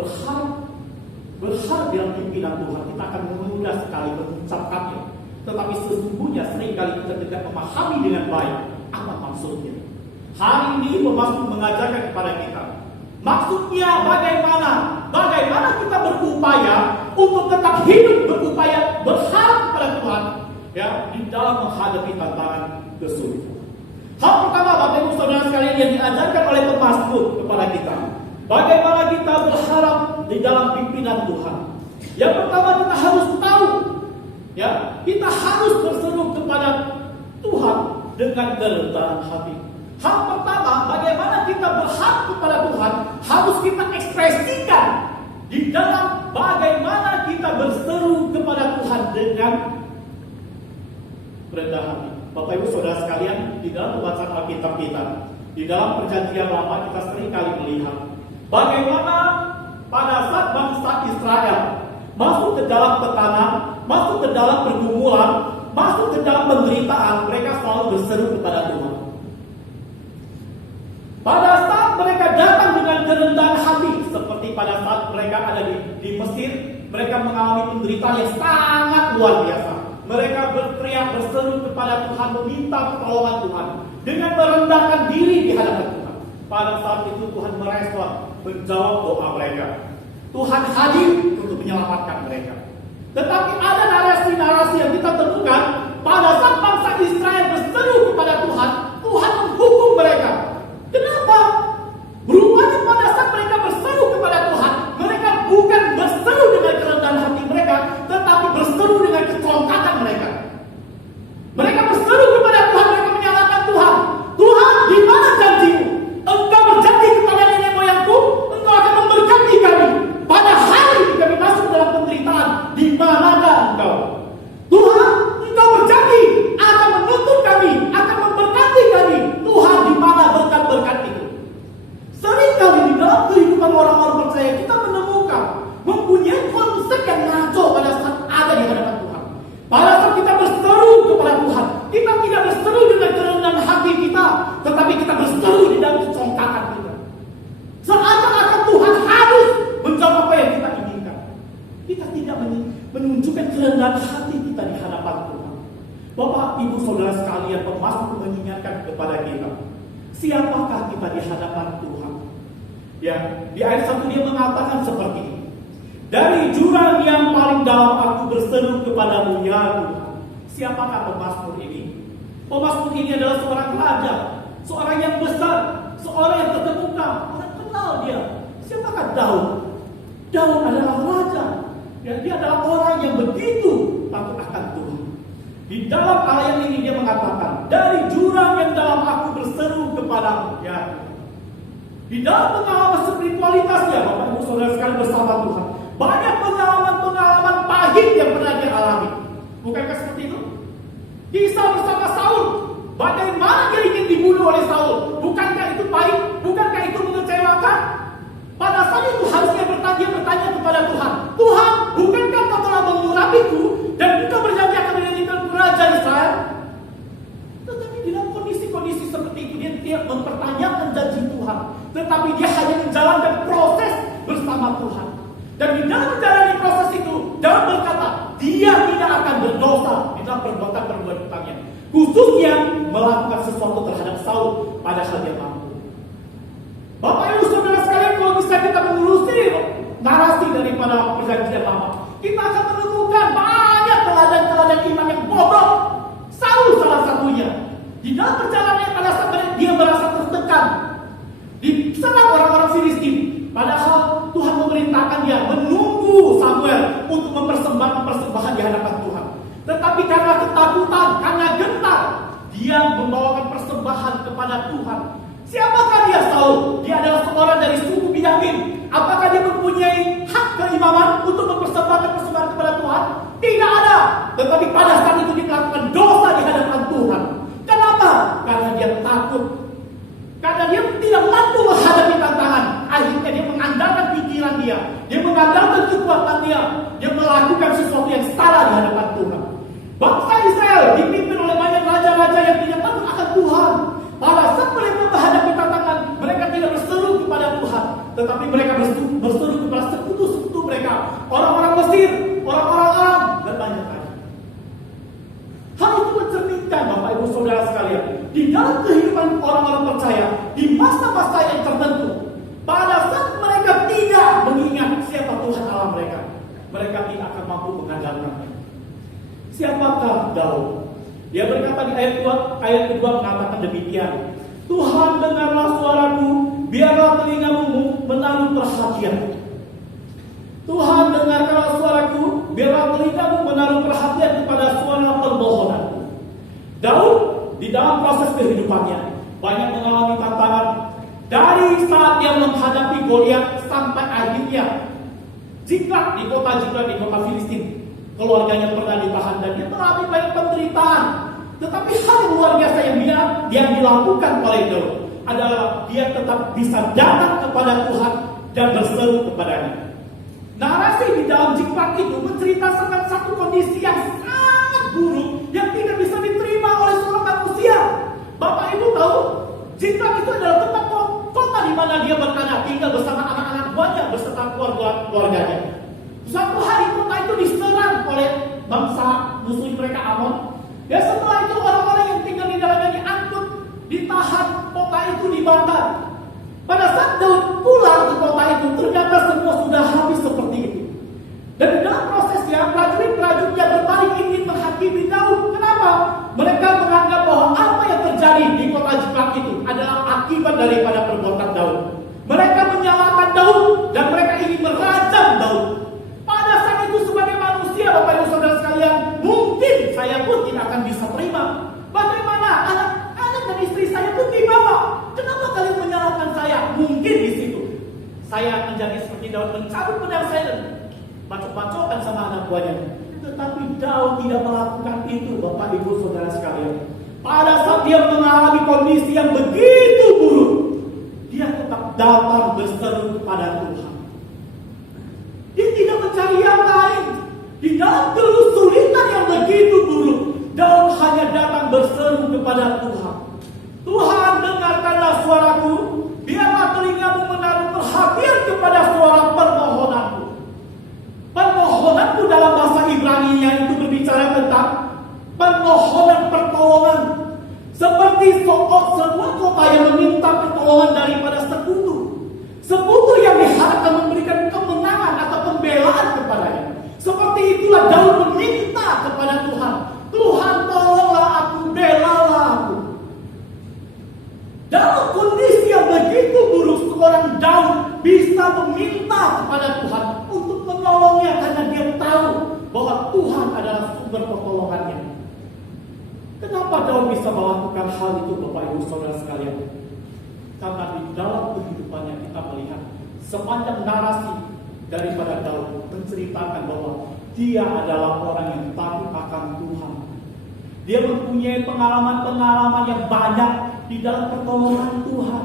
berharap dalam pimpinan Tuhan, kita akan mudah sekali mengucapkannya. Tetapi sesungguhnya seringkali kita tidak memahami dengan baik apa maksudnya. Hari ini pemazmur mengajarkan kepada kita maksudnya bagaimana kita berupaya untuk tetap hidup, berupaya berharap kepada Tuhan ya di dalam menghadapi tantangan kesulitan. Hal pertama, Bapak Ibu Saudara sekalian, yang diajarkan oleh pemazmur kepada kita, bagaimana kita berharap di dalam pimpinan Tuhan. Yang pertama, kita harus tahu ya, kita harus berseru kepada Tuhan dengan kerendahan hati. Hal pertama, bagaimana kita berharap kepada Tuhan harus kita ekspresikan di dalam bagaimana kita berseru kepada Tuhan dengan rendah hati. Bapak Ibu Saudara sekalian, di dalam pembacaan Alkitab kita, di dalam Perjanjian Lama kita seringkali melihat bagaimana pada saat bangsa Israel masuk ke dalam tekanan, masuk ke dalam pergumulan, masuk ke dalam penderitaan, mereka selalu berseru kepada Tuhan. Pada saat mereka datang dengan kerendahan hati, seperti pada saat mereka ada di Mesir, mereka mengalami penderitaan yang sangat luar biasa. Mereka berteriak, berseru kepada Tuhan, meminta pertolongan Tuhan dengan merendahkan diri di hadapan Tuhan. Pada saat itu Tuhan merespon, menjawab doa mereka. Tuhan hadir untuk menyelamatkan mereka. Tetapi ada narasi-narasi yang kita temukan pada saat bangsa Israel berseru kepada Tuhan, Tuhan menghukum mereka. Kenapa? Rupanya pada saat mereka berseru kepada Tuhan, mereka bukan berseru dengan kerendahan hati mereka, tetapi berseru dengan keserongkakan mereka. Mereka berseru kepada Tuhan, mereka menyalahkan Tuhan. Tuhan, di mana janjimu? Engkau berjanji kepada nenek moyangku, engkau akan memberkati kami. Pada hari kami masuk dalam penderitaan, di manakah engkau? Tuhan, engkau berjanji akan menutup dalam kehidupan orang-orang percaya kita menemukan mempunyai konsep yang ngaco pada saat ada di hadapan Tuhan. Pada saat kita berseru kepada Tuhan, kita tidak berseru dengan kerendahan hati kita, tetapi kita berseru di dalam kecongkakan kita. Seakan-akan Tuhan harus menjawab apa yang kita inginkan. Kita tidak menunjukkan kerendahan hati kita di hadapan Tuhan. Bapak, Ibu, Saudara sekalian, Pemasmur mengingatkan kepada kita, siapakah kita di hadapan Tuhan? Ya, di ayat 1 dia mengatakan seperti ini. Dari jurang yang paling dalam aku berseru kepadamu, ya Tuhan. Siapakah pemazmur ini? Pemazmur ini adalah seorang raja, seorang yang besar, seorang yang terkemuka, orang kenal dia. Siapakah Daud? Daud adalah raja. Dan dia adalah orang yang begitu takut akan Tuhan. Di dalam ayat ini dia mengatakan, dari jurang yang dalam aku berseru kepadamu, ya Tuhan. Di dalam pengalaman spiritualitasnya, Bapak Ibu Saudara sekalian bersama Tuhan, banyak pengalaman-pengalaman pahit yang pernah dia alami. Bukankah seperti itu? Kisah bersama Saul, bagaimana dia ingin dibunuh oleh Saul. Bukankah itu pahit? Bukankah itu mengecewakan? Pada saat itu harusnya dia bertanya kepada Tuhan, Tuhan, bukankah kau telah mengurapiku dan engkau berjanji akan menjadikan raja Israel? Tetapi di dalam kondisi-kondisi seperti itu dia mempertanyakan janji Tuhan, tetapi dia hanya menjalankan proses bersama Tuhan. Dan di dalam menjalani proses itu, Daud berkata, dia tidak akan berdosa di dalam perbuatan-perbuatannya, khususnya melakukan sesuatu terhadap Saul, padahal dia mampu. Bapak Ibu Saudara sekalian, kalau bisa kita mengurusi narasi daripada perjanjian lama, kita akan menemukan banyak teladan-teladan iman yang bodoh. Saul salah satunya. Di dalam perjalanannya pada saat dia merasa tertekan, diserang orang-orang Filistin, padahal Tuhan memerintahkan dia menunggu Samuel untuk mempersembahkan persembahan di hadapan Tuhan. Tetapi karena ketakutan, karena gentar, dia membawakan persembahan kepada Tuhan. Siapakah dia Saul? Dia adalah seorang dari suku Benyamin. Apakah dia mempunyai hak keimaman untuk mempersembahkan persembahan kepada Tuhan? Tidak ada. Tetapi pada saat itu dia melakukan dosa di hadapan Tuhan. Kenapa? Karena dia takut. Karena dia tidak mampu menghadapi tantangan. Akhirnya dia mengandalkan pikiran dia. Dia mengandalkan kekuatan dia. Dia melakukan sesuatu yang salah di hadapan Tuhan. Bangsa Israel dipimpin oleh banyak raja-raja yang tidak takut akan Tuhan. Pada saat mereka menghadapi tantangan, mereka tidak berseru kepada Tuhan, tetapi mereka berseru kepada sekutu-sekutu mereka, orang-orang Mesir, orang-orang Aram, dan banyak lagi. Hal itu mencerminkan, Bapak Ibu Saudara sekalian, di dalam kehidupan orang-orang percaya, di masa-masa yang tertentu, pada saat mereka tidak mengingat siapa Tuhan Allah mereka, mereka tidak akan mampu mengandalkannya. Siapakah Daud? Dia berkata di ayat kedua mengatakan demikian. Tuhan, dengarlah suaraku, biarlah telingamu menaruh perhatian. Tuhan, dengarkanlah suaraku, biarlah telingamu menaruh perhatian kepada suara permohonanku. Daud di dalam proses kehidupannya banyak mengalami tantangan. Dari saat dia menghadapi Goliat sampai akhirnya Ziklag di kota Filistin, keluarganya pernah ditahan dan dia mengalami banyak penderitaan. Tetapi hal yang luar biasa yang dilakukan oleh Daud adalah dia tetap bisa datang kepada Tuhan dan berseru kepadanya. Narasi di dalam Ziklag itu menceritakan satu kondisi yang sangat buruk yang tidak bisa diterima oleh seorang manusia. Bapak Ibu tahu, Ziklag itu adalah tempat kota di mana dia berada, tinggal bersama anak-anak buahnya beserta keluarganya. Suatu hari kota itu diserang oleh bangsa musuh mereka Amon. Ya, setelah itu orang-orang yang tinggal di dalamnya diangkut, ditahan, kota itu dibakar. Pada saat Daud pulang ke kota itu, ternyata semua sudah habis seperti itu. Dan dalam prosesnya, prajurit-prajuritnya berbalik ingin menghakimi Daud. Kenapa? Mereka menganggap bahwa apa yang terjadi di kota Ziklag itu adalah akibat daripada perbuatan Daud. Mereka menyalahkan Daud dan mereka ingin merajam Daud. Pada saat itu sebagai manusia, Bapak Ibu Saudara sekalian, mungkin saya pun tidak akan bisa terima. Bagaimana anak dan istri saya pun dibawa? Kenapa kalian menyalahkan saya? Mungkin di situ saya menjadi seperti Daud, mencabut pedang saya dan bacok-bacokan sama anak buahnya. Tetapi Daud tidak melakukan itu, Bapak Ibu Saudara sekalian. Pada saat dia mengalami kondisi yang begitu buruk, dia tetap datang berseru kepada Tuhan. Dia tidak mencari yang lain. Di dalam kesulitan yang begitu buruk, Daud hanya datang berseru kepada Tuhan. Tuhan, dengarkanlah suaraku, biarlah telingamu menaruh perhatian kepada suara permohonanku. Permohonanku dalam bahasa Ibrani-nya itu berbicara tentang permohonan pertolongan. Seperti sebuah kota yang meminta pertolongan daripada sekutu. Sekutu yang diharapkan memberikan kemenangan atau pembelaan kepadanya. Seperti itulah Daud meminta kepada Tuhan. Tuhan, tolonglah aku, belalah aku. Dalam kondisi yang begitu buruk, seorang Daud bisa meminta kepada Tuhan untuk menolongnya karena dia tahu bahwa Tuhan adalah sumber pertolongannya. Kenapa Daud bisa melakukan hal itu, Bapak Ibu Saudara sekalian? Karena di dalam kehidupannya kita melihat sepanjang narasi daripada Daud menceritakan bahwa dia adalah orang yang takut akan Tuhan. Dia mempunyai pengalaman-pengalaman yang banyak di dalam pertolongan Tuhan,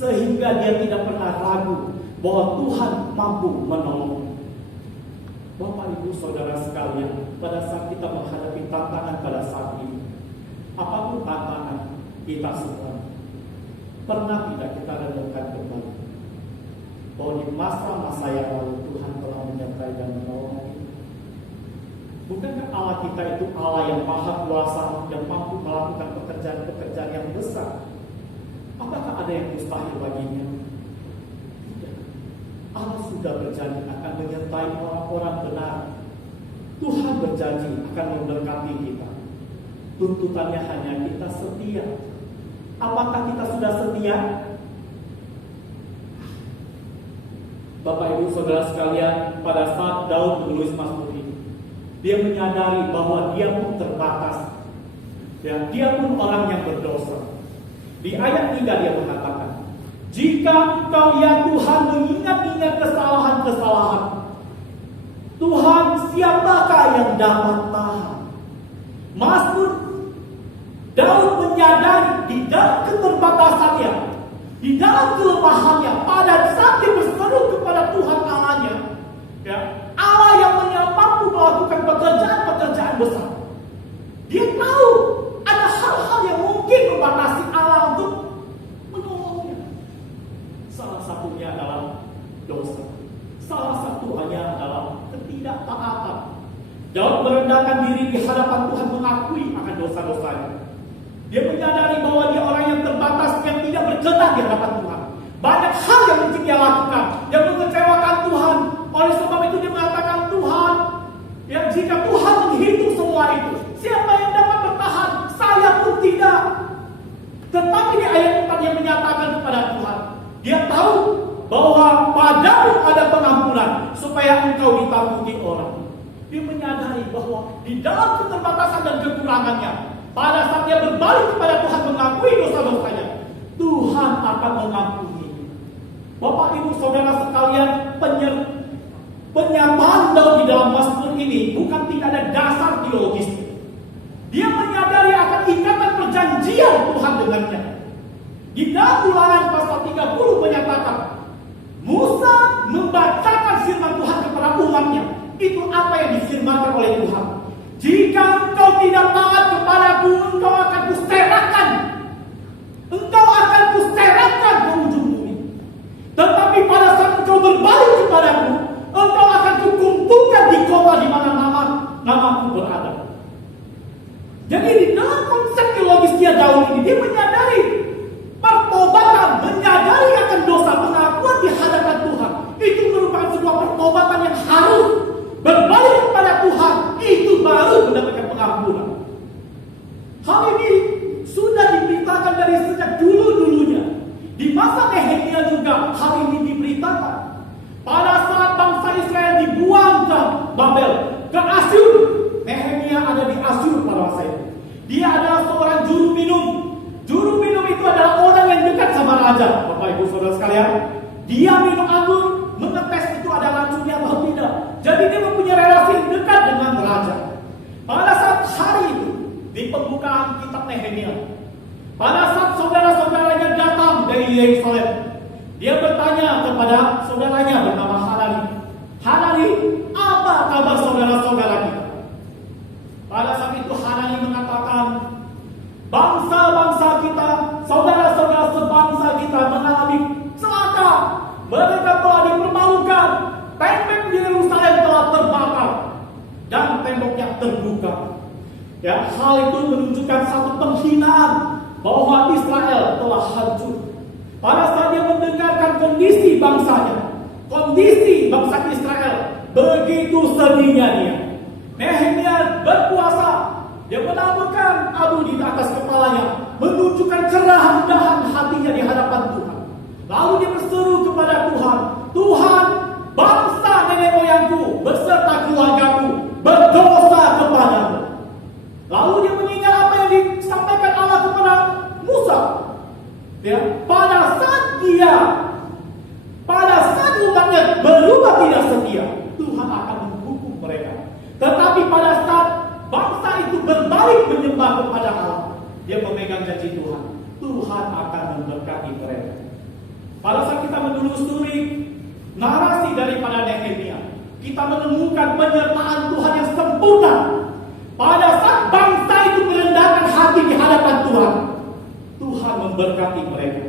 sehingga dia tidak pernah ragu bahwa Tuhan mampu menolong. Bapak Ibu Saudara sekalian, pada saat kita menghadapi tantangan pada saat ini, apapun tantangan kita semua, pernah tidak kita renungkan kembali bahwa di masa-masa yang lalu Tuhan telah menyertai dan menolong kita? Bukankah Allah kita itu Allah yang maha kuasa, yang mampu melakukan pekerjaan-pekerjaan yang besar? Apakah ada yang mustahil baginya? Tidak. Allah sudah berjanji akan menyertai orang-orang benar. Tuhan berjanji akan memberkati kita. Tuntutannya hanya kita setia. Apakah kita sudah setia? Bapak Ibu Saudara sekalian, pada saat Daud menulis Mazmur ini, dia menyadari bahwa dia pun terbatas. Dan dia pun orang yang berdosa. Di ayat 3 dia mengatakan, jika Engkau ya Tuhan mengingat-ingat kesalahan-kesalahan, Tuhan, siapakah yang dapat tahan? Mazmur Daud menyadari di dalam keterbatasannya, di dalam kelemahannya, pada saat dia berseru kepada Tuhan Allahnya, ya, Allah yang mampu melakukan pekerjaan-pekerjaan besar. Dia tahu ada hal-hal yang mungkin membatasi Allah untuk menolongnya. Salah satunya adalah dosa. Salah satunya adalah ketidaktaatan. Daud merendahkan diri di hadapan Tuhan, mengakui akan dosa-dosanya. Dia menyadari bahwa dia orang yang terbatas, yang tidak berkenan di hadapan Tuhan. Banyak hal yang mungkin dia lakukan yang mengecewakan Tuhan. Oleh sebab itu dia mengatakan, Tuhan, ya, jika Tuhan menghitung semua itu, siapa yang dapat bertahan? Saya pun tidak. Tetapi di ayat 4 dia menyatakan kepada Tuhan, dia tahu bahwa padamu ada pengampunan supaya engkau ditakuti orang. Dia menyadari bahwa di dalam keterbatasan dan kekurangannya, pada saat dia berbalik kepada Tuhan mengakui dosa-dosanya, Tuhan akan mengampuni. Bapak Ibu Saudara sekalian, penyamaan Daud di dalam Mazmur ini bukan tidak ada dasar teologis. Dia menyadari akan ikatan perjanjian Tuhan dengannya. Di dalam Ulangan pasal 30 menyatakan, Musa membacakan firman Tuhan kepada umatnya. Itu apa yang difirmankan oleh Tuhan. Jika engkau tidak taat kepadaku, engkau akan kuserakan. Engkau akan kuserakan ke ujung bumi. Tetapi pada saat engkau berbalik kepadaku, engkau akan kukumpulkan di kota di mana namaku berada. Jadi di dalam konsep teologis dia Daud ini, dia menyadari pertobatan, menyadari akan dosa, pengakuan di hadapan Tuhan. Itu merupakan sebuah pertobatan yang harus berbalik kepada Tuhan. Itu baru mendapatkan pengampunan. Hal ini sudah diberitakan dari sejak dulu-dulunya. Di masa Nehemia juga hal ini diberitakan. Pada saat bangsa Israel dibuang ke Babel, ke Asyur, Nehemia ada di Asyur pada masa itu. Dia adalah seorang juru minum. Juru minum itu adalah orang yang dekat sama raja. Bapak Ibu Saudara sekalian, dia minum anggur, mengetes itu ada racunnya atau tidak. Jadi dia mempunyai relasi dekat dengan raja. Pada saat hari itu, di pembukaan kitab Nehemia, pada saat saudara-saudaranya datang dari Yerusalem, Dia bertanya kepada saudaranya bernama Hanani. Hanani, apa kabar saudara-saudara kita? Pada saat itu Hanani mengatakan, bangsa-bangsa kita, saudara-saudara sebangsa kita mengalami celaka. Mereka telah dipermalukan. Tembok di Yerusalem telah terbakar dan temboknya terbuka. Ya, hal itu menunjukkan satu penghinaan bahwa Israel telah hancur. Pada saat dia mendengarkan kondisi bangsanya, kondisi bangsa Israel, begitu sedihnya dia. Nehemia berpuasa, dia menaburkan abu di atas kepalanya, menunjukkan kerendahan hatinya di hadapan Tuhan. Lalu dia berseru kepada Tuhan, Tuhan, bangsa nenek moyangku beserta keluargaku berdosa kepadamu. Lalu dia mengingat apa yang disampaikan Allah kepada Musa. Ya, pada saat umatnya berubah tidak setia, Tuhan akan menghukum mereka. Tetapi pada saat bangsa itu berbalik menyembah kepada Allah, dia memegang janji Tuhan, Tuhan akan memberkati mereka. Pada saat kita menelusuri narasi daripada Nehemia, kita menemukan penyertaan Tuhan yang sempurna. Pada saat bangsa itu merendahkan hati di hadapan Tuhan, Tuhan memberkati mereka.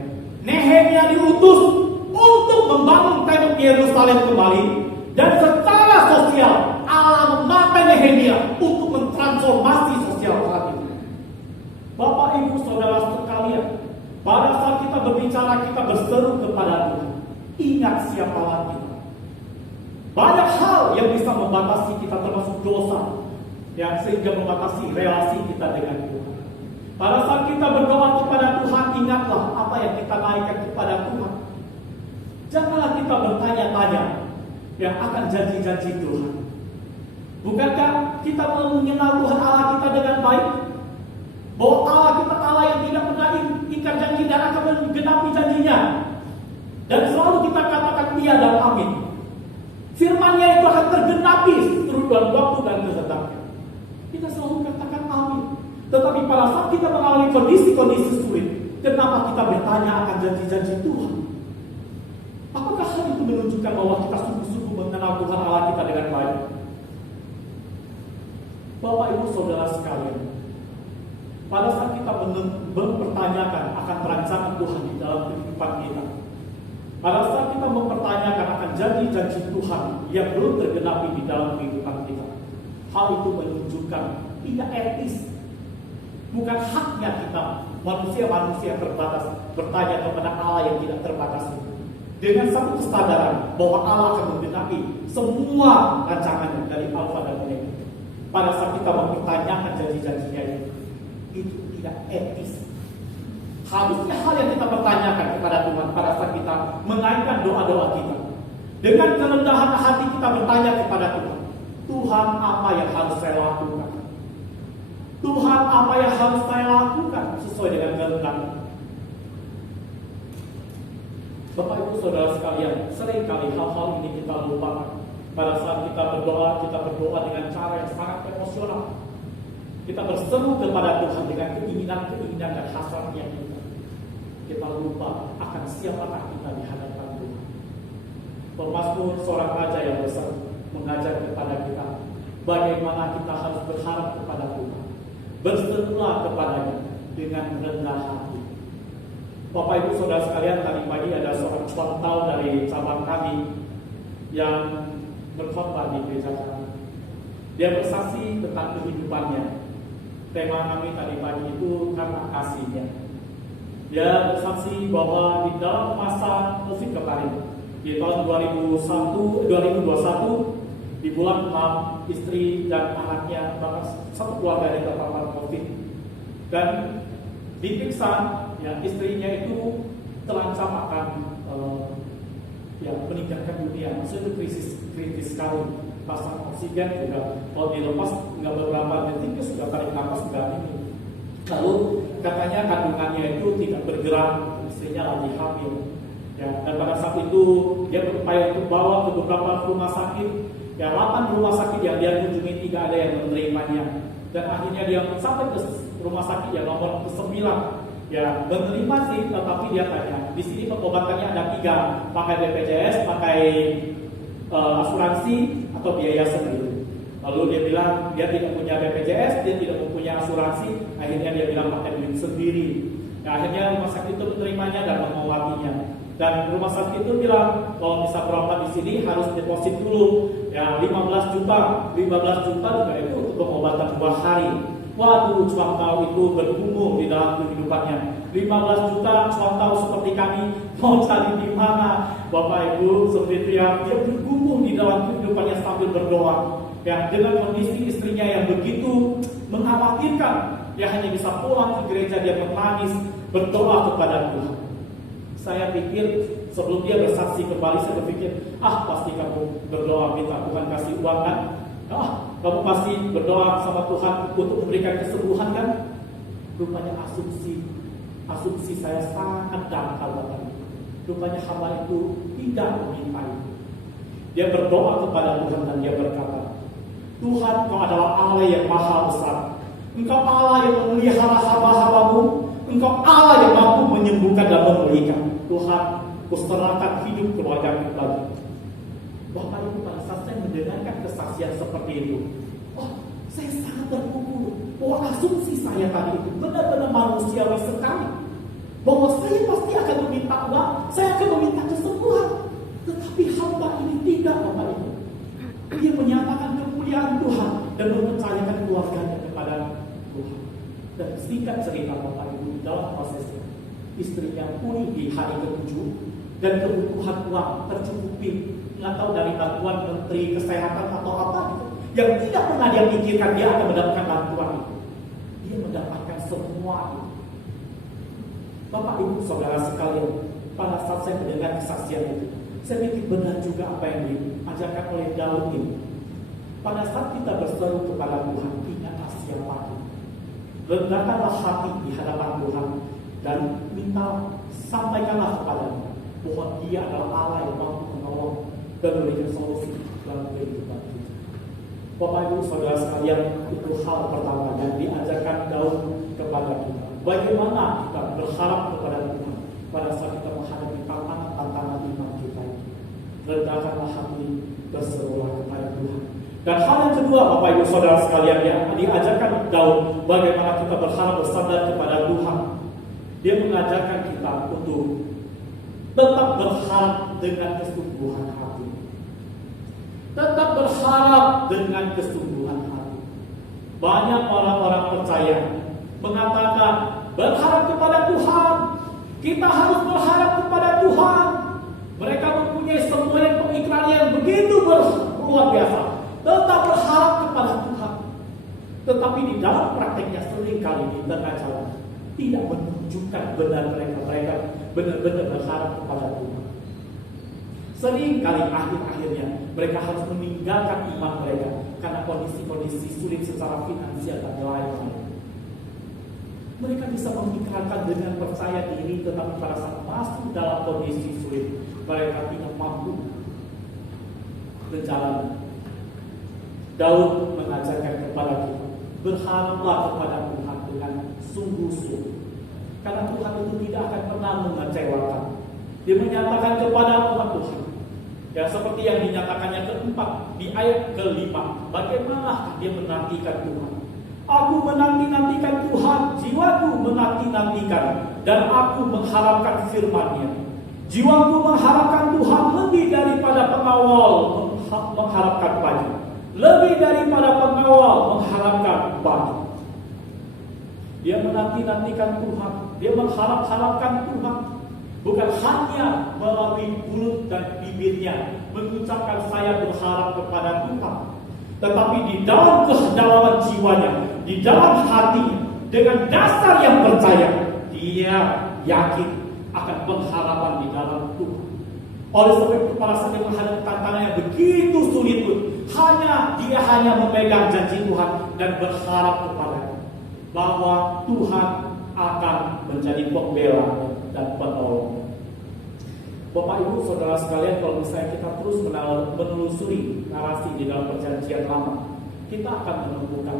Nehemia diutus untuk membangun tembok Yerusalem kembali, dan secara sosial Allah memakai Nehemia untuk mentransformasi sosial saat itu. Bapak Ibu Saudara sekalian, pada saat kita berbicara, kita berseru kepada Tuhan. Ingat siapalah kita. Banyak hal yang bisa membatasi kita, termasuk dosa, yang sehingga membatasi relasi kita dengan Tuhan. Pada saat kita berdoa kepada Tuhan, ingatlah apa yang kita naikkan kepada Tuhan. Janganlah kita bertanya-tanya yang akan janji-janji Tuhan. Bukankah kita mengenal Tuhan Allah kita dengan baik? Bahwa Allah kita Allah yang tidak pernah ingkar janji dan akan menggenapi janjinya. Dan selalu kita katakan iya dan amin. Firman-Nya itu akan tergenapi seluruh waktu dan kehendaknya. Kita selalu katakan amin. Tetapi pada saat kita mengalami kondisi-kondisi sulit, kenapa kita bertanya akan janji-janji Tuhan? Apakah hal itu menunjukkan bahwa kita sungguh-sungguh mengenal Tuhan Allah kita dengan baik? Bapak Ibu Saudara sekalian, pada saat kita mempertanyakan akan perancangan Tuhan di dalam kehidupan kita, pada saat kita mempertanyakan akan janji-janji Tuhan yang belum tergenapi di dalam kehidupan kita, hal itu menunjukkan tidak etis. Bukan haknya kita, manusia-manusia terbatas, bertanya kepada Allah yang tidak terbatas itu. Dengan satu kesadaran bahwa Allah akan menggenapi semua rancangannya dari Alfa dan Omega. Pada saat kita mempertanyakan janji-janjinya itu tidak etis. Harusnya hal yang kita pertanyakan kepada Tuhan pada saat kita mengaitkan doa-doa kita. Dengan kerendahan hati kita bertanya kepada Tuhan, Tuhan, apa yang harus saya lakukan? Tuhan, apa yang harus saya lakukan sesuai dengan kehendak-Mu? Bapak Ibu Saudara sekalian, seringkali hal-hal ini kita lupakan. Pada saat kita berdoa dengan cara yang sangat emosional. Kita berseru kepada Tuhan dengan keinginan-keinginan dan hasratnya kita. Kita lupa akan siapakah kita di hadapan Tuhan. Pemazmur seorang raja yang besar mengajar kepada kita bagaimana kita harus berharap kepada Tuhan. Berserulah kepadanya dengan rendah hati. Bapak Ibu Saudara sekalian, tadi pagi ada seorang contoh dari cabang kami yang berkhotbah di gereja kami. Dia bersaksi tentang kehidupannya. Tema kami tadi pagi itu karena kasihnya. Dia bersaksi bahwa di dalam masa COVID kemarin, di tahun 2021, di bulan Maret, istri dan anaknya, bahkan satu keluarga yang terpapar COVID. Dan diperiksa, ya, istrinya itu terancam akan meninggalkan dunia. Maksudnya itu kritis sekali. Pasang oksigen juga, kalau dilepas nggak beberapa detik sudah tarik nafas nggak ini. Lalu katanya kandungannya itu tidak bergerak, istrinya lagi hamil. Ya, dan pada saat itu dia berupaya untuk bawa ke beberapa rumah sakit. Ya, 8 rumah sakit yang dia kunjungi tidak ada yang menerimanya. Dan akhirnya dia sampai ke rumah sakit yang nomor ke-9 ya menerima sih, tetapi dia tanya, di sini pengobatannya ada 3, pakai BPJS, pakai asuransi atau biaya sendiri. Lalu dia bilang dia tidak punya BPJS, dia tidak mempunyai asuransi, akhirnya dia bilang pakai duit sendiri. Nah, akhirnya rumah sakit itu menerimanya dan mengobatinya. Dan rumah sakit itu bilang kalau bisa berobat di sini harus deposit dulu, ya 15 juta juga itu untuk pengobatan 2 hari. Waduh, cuang tahu itu bergumul di dalam kehidupannya. 15 juta cuang tahu seperti kami mau cari di mana, Bapak Ibu, seperti dia bergumul di dalam kehidupannya sambil berdoa. Ya, dengan kondisi istrinya yang begitu mengkhawatirkan, dia hanya bisa pulang ke gereja, dia menangis, berdoa kepada Tuhan. Saya pikir sebelum dia bersaksi kembali, saya berpikir, pasti kamu berdoa minta Tuhan kasih uang kan? Kamu pasti berdoa sama Tuhan untuk memberikan kesembuhan kan? Rupanya asumsi saya sangat dangkal Bapak. Rupanya hamba itu tidak meminta itu. Dia berdoa kepada Tuhan dan dia berkata, Tuhan, Kau adalah Allah yang maha besar. Engkau Allah yang memelihara hamba-hambamu. Engkau Allah yang mampu menyembuhkan dan memulihkan. Tuhan, kuserahkan hidup keluarga kembali. Bapak Ibu, pada saat saya mendengarkan kesaksian seperti itu, saya sangat terpukul bahwa asumsi saya tadi itu benar-benar manusiawi sekali. Bahwa saya pasti akan meminta uang, saya akan meminta kesembuhan. Tetapi hamba ini tidak, Bapak Ibu. Dia menyatakan kemuliaan Tuhan dan mempercayakan keluarganya kepada Tuhan. Dan singkat cerita Bapak Ibu, dalam prosesnya istrinya pulih di hari ke-7 dan kebutuhan uang tercukupi. Nggak tahu dari bantuan Menteri Kesehatan atau apa gitu, yang tidak pernah dia pikirkan dia akan mendapatkan bantuan itu. Dia mendapatkan semua itu. Bapak Ibu Saudara sekalian, pada saat saya mendengar kesaksian itu, saya pikir benar juga apa yang diajarkan oleh Daud ini. Pada saat kita berseru kepada Tuhan, ingatlah siapa kita. Rendahkanlah hati di hadapan Tuhan dan minta, sampaikanlah kepada-Nya bahwa Dia adalah Allah yang mampu menolong dan memberikan solusi dalam kehidupan kita. Bapak Ibu Saudara sekalian, itu hal pertama yang diajarkan Daud kepada kita. Bagaimana kita berharap kepada Tuhan pada saat kita menghadapi tantangan iman kita ini. Rendahkanlah hati, berserulah kepada Tuhan. Dan hal yang kedua, Bapak Ibu Saudara sekalian, yang diajarkan Daud, bagaimana kita berharap bersandar kepada Tuhan. Dia mengajarkan kita untuk tetap berharap dengan kesungguhan hati. Tetap berharap dengan kesungguhan hati. Banyak orang-orang percaya mengatakan berharap kepada Tuhan. Kita harus berharap kepada Tuhan. Mereka mempunyai sebuah pemikiran yang begitu luar biasa. Tetap berharap kepada Tuhan. Tetapi di dalam prakteknya seringkali di tengah jalan tidak menunjukkan benar mereka benar-benar berharap kepada Tuhan. Seringkali akhir-akhirnya mereka harus meninggalkan iman mereka karena kondisi-kondisi sulit secara finansial dan lain-lain. Mereka bisa memikirkan dengan percaya diri, tetapi pada saat masuk dalam kondisi sulit, mereka tidak mampu berjalan. Daud mengajarkan kepada kita, berharaplah kepada Tuhan dengan sungguh-sungguh. Karena Tuhan itu tidak akan pernah mengecewakan. Dia menyatakan kepada umat Tuhan, ya seperti yang dinyatakannya keempat di ayat ke-5, bagaimana dia menantikan Tuhan. Aku menanti-nantikan Tuhan, jiwaku menanti-nantikan, dan aku mengharapkan firman-Nya. Jiwaku mengharapkan Tuhan lebih daripada pengawal mengharapkan pagi. Lebih daripada pengawal mengharapkan pagi. Dia menanti-nantikan Tuhan, dia mengharap-harapkan Tuhan. Bukan hanya melalui mulut dan bibirnya mengucapkan saya berharap kepada Tuhan, tetapi di dalam kedalaman jiwanya, di dalam hatinya, dengan dasar yang percaya, dia yakin akan pengharapan di dalam Tuhan. Oleh sebab itu pada saat dia menghadapi tantangan yang begitu sulit pun, dia hanya memegang janji Tuhan dan berharap kepadanya bahwa Tuhan akan menjadi pembela dan penolong. Bapak Ibu Saudara sekalian, kalau misalnya kita terus menelusuri narasi di dalam perjanjian lama, kita akan menemukan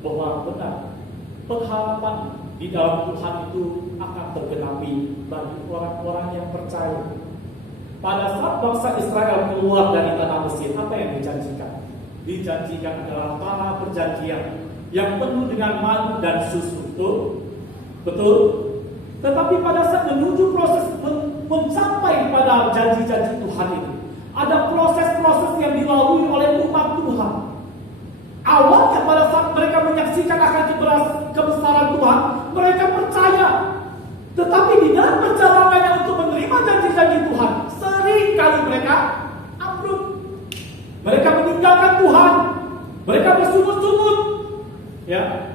bahwa benar pengharapan di dalam Tuhan itu akan tergenapi bagi orang-orang yang percaya. Pada saat bangsa Israel keluar dari tanah Mesir, apa yang dijanjikan? Dijanjikan adalah tanah perjanjian yang penuh dengan madu dan susu. Betul? Tetapi pada saat menuju proses mencapai pada janji-janji Tuhan itu, ada proses-proses yang dilalui oleh umat Tuhan. Awalnya pada saat mereka menyaksikan akan kebesaran Tuhan, mereka percaya. Tetapi di dalam perjalanannya untuk menerima janji-janji Tuhan, sering kali mereka ambruk. Mereka meninggalkan Tuhan. Mereka bersungut-sungut. Ya.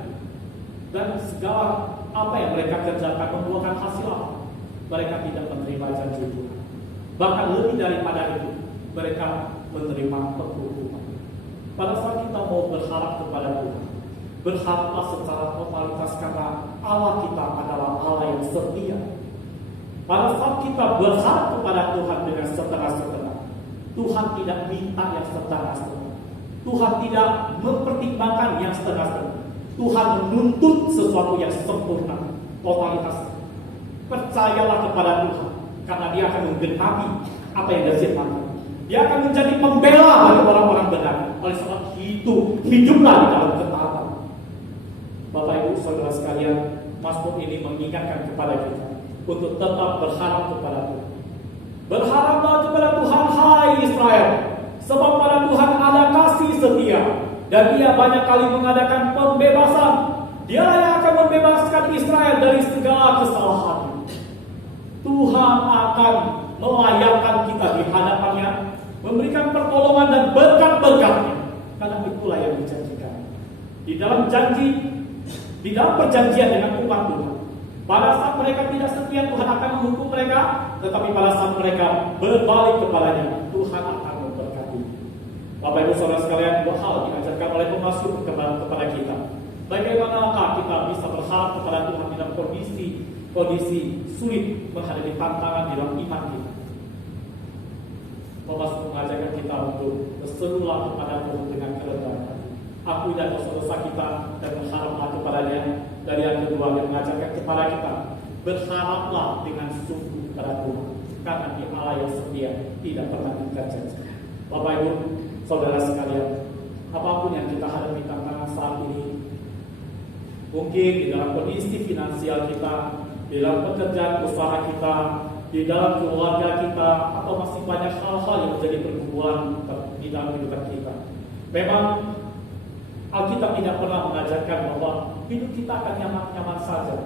Dan segala apa yang mereka kerjakan membuahkan hasil apa? Mereka tidak menerima janji Tuhan. Bahkan lebih daripada itu, mereka menerima penghukuman. Pada saat kita mau berharap kepada Tuhan, berharaplah secara totalitas karena Allah kita adalah Allah yang setia. Pada saat kita berharap kepada Tuhan dengan setengah-setengah, Tuhan tidak minta yang setengah-setengah. Tuhan tidak mempertimbangkan yang setengah-setengah. Tuhan menuntut sesuatu yang sempurna, totalitas. Percayalah kepada Tuhan, karena Dia akan menggenapi apa yang Dia firmankan. Dia akan menjadi pembela bagi orang-orang benar. Oleh sebab itu, hiduplah di dalam ketaatan. Bapak Ibu Saudara sekalian, Mazmur ini mengingatkan kepada kita untuk tetap berharap kepada Tuhan. Berharaplah kepada Tuhan, hai Israel, sebab pada Tuhan ada kasih setia, dan Dia banyak kali mengadakan pembebasan. Dia yang akan membebaskan Israel dari segala kesalahan. Tuhan akan melayakkan kita di hadapannya, memberikan pertolongan dan berkat-berkatnya, karena itulah yang dijanjikan. Di dalam janji, di dalam perjanjian dengan umat Tuhan, pada saat mereka tidak setia, Tuhan akan menghukum mereka. Tetapi pada saat mereka berbalik kepadanya, Tuhan akan memberkati. Bapak Ibu Saudara sekalian, dua hal diajarkan oleh pengasuh kepada kita. Bagaimanakah kita bisa berharap kepada Tuhan dalam kondisi sulit menghadapi tantangan di dalam iman kita? Pengasuh mengajarkan kita untuk berserulah kepada Tuhan dengan kerendahan hati. Akui dan dosa-dosa kita dan berharaplah kepadanya. Dan yang kedua, yang mengajarkan kepada kita, berharaplah dengan sungguh kepada Tuhan, karena Dia Allah yang setia, tidak pernah ingkar janji. Bapak Ibu Saudara sekalian, apapun yang kita hadapi tantangan saat ini, mungkin di dalam kondisi finansial kita, di dalam pekerjaan usaha kita, di dalam keluarga kita, atau masih banyak hal-hal yang menjadi pergumulan di dalam kehidupan kita. Memang Alkitab tidak pernah mengajarkan bahwa hidup kita akan nyaman-nyaman saja.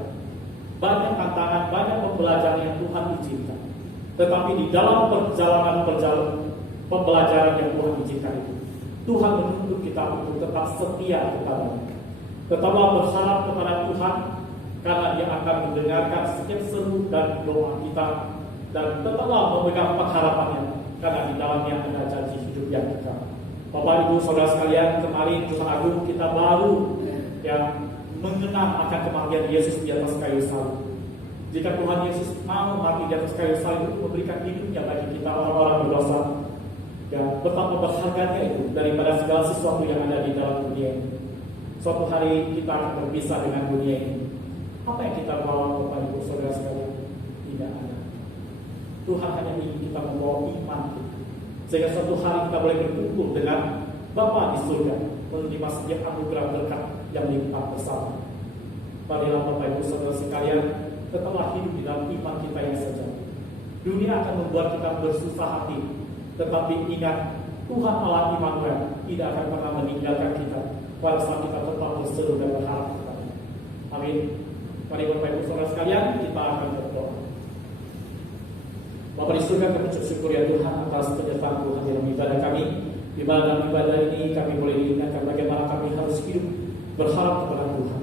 Banyak tantangan, banyak pembelajaran yang Tuhan izinkan. Tetapi di dalam perjalanan pembelajaran yang Tuhan izinkan itu, Tuhan menuntut kita untuk tetap setia kepada-Nya. Tetaplah berharap kepada Tuhan, karena Dia akan mendengarkan setiap seru dan doa kita. Dan tetaplah memegang pengharapannya, karena di dalamnya ada janji hidup yang kekal. Bapak Ibu Saudara sekalian, kemarin Jumat Agung kita baru yang mengenang akan kematian Yesus di atas kayu salib. Jika Tuhan Yesus mau mati di atas kayu salib untuk memberikan hidupnya bagi kita orang-orang berdosa, ya, betapa berharganya itu daripada segala sesuatu yang ada di dalam dunia ini. Suatu hari kita akan berpisah dengan dunia ini. Apa yang kita bawa, Bapak Ibu Saudara sekalian? Tidak ada. Tuhan hanya ingin kita membawa iman kita, sehingga suatu hari kita boleh berkumpul dengan Bapa di surga, menerima setiap anugerah berkat yang limpah bersama. Marilah Bapak Ibu Saudara sekalian, tetaplah hidup di dalam iman kita yang sejati. Dunia akan membuat kita bersusah hati, tetapi ingat, Tuhan Allah Immanuel tidak akan pernah meninggalkan kita pada saat kita tetap berseru dan berharap kepada-Nya. Amin. Mari Bapak Ibu Saudara sekalian, kita akan berdoa. Bapa di surga, kami bersyukur ya Tuhan atas penyertaan Tuhan dalam ibadah kami. Di dalam ibadah ini kami boleh diingatkan bagaimana kami harus hidup berharap kepada Tuhan.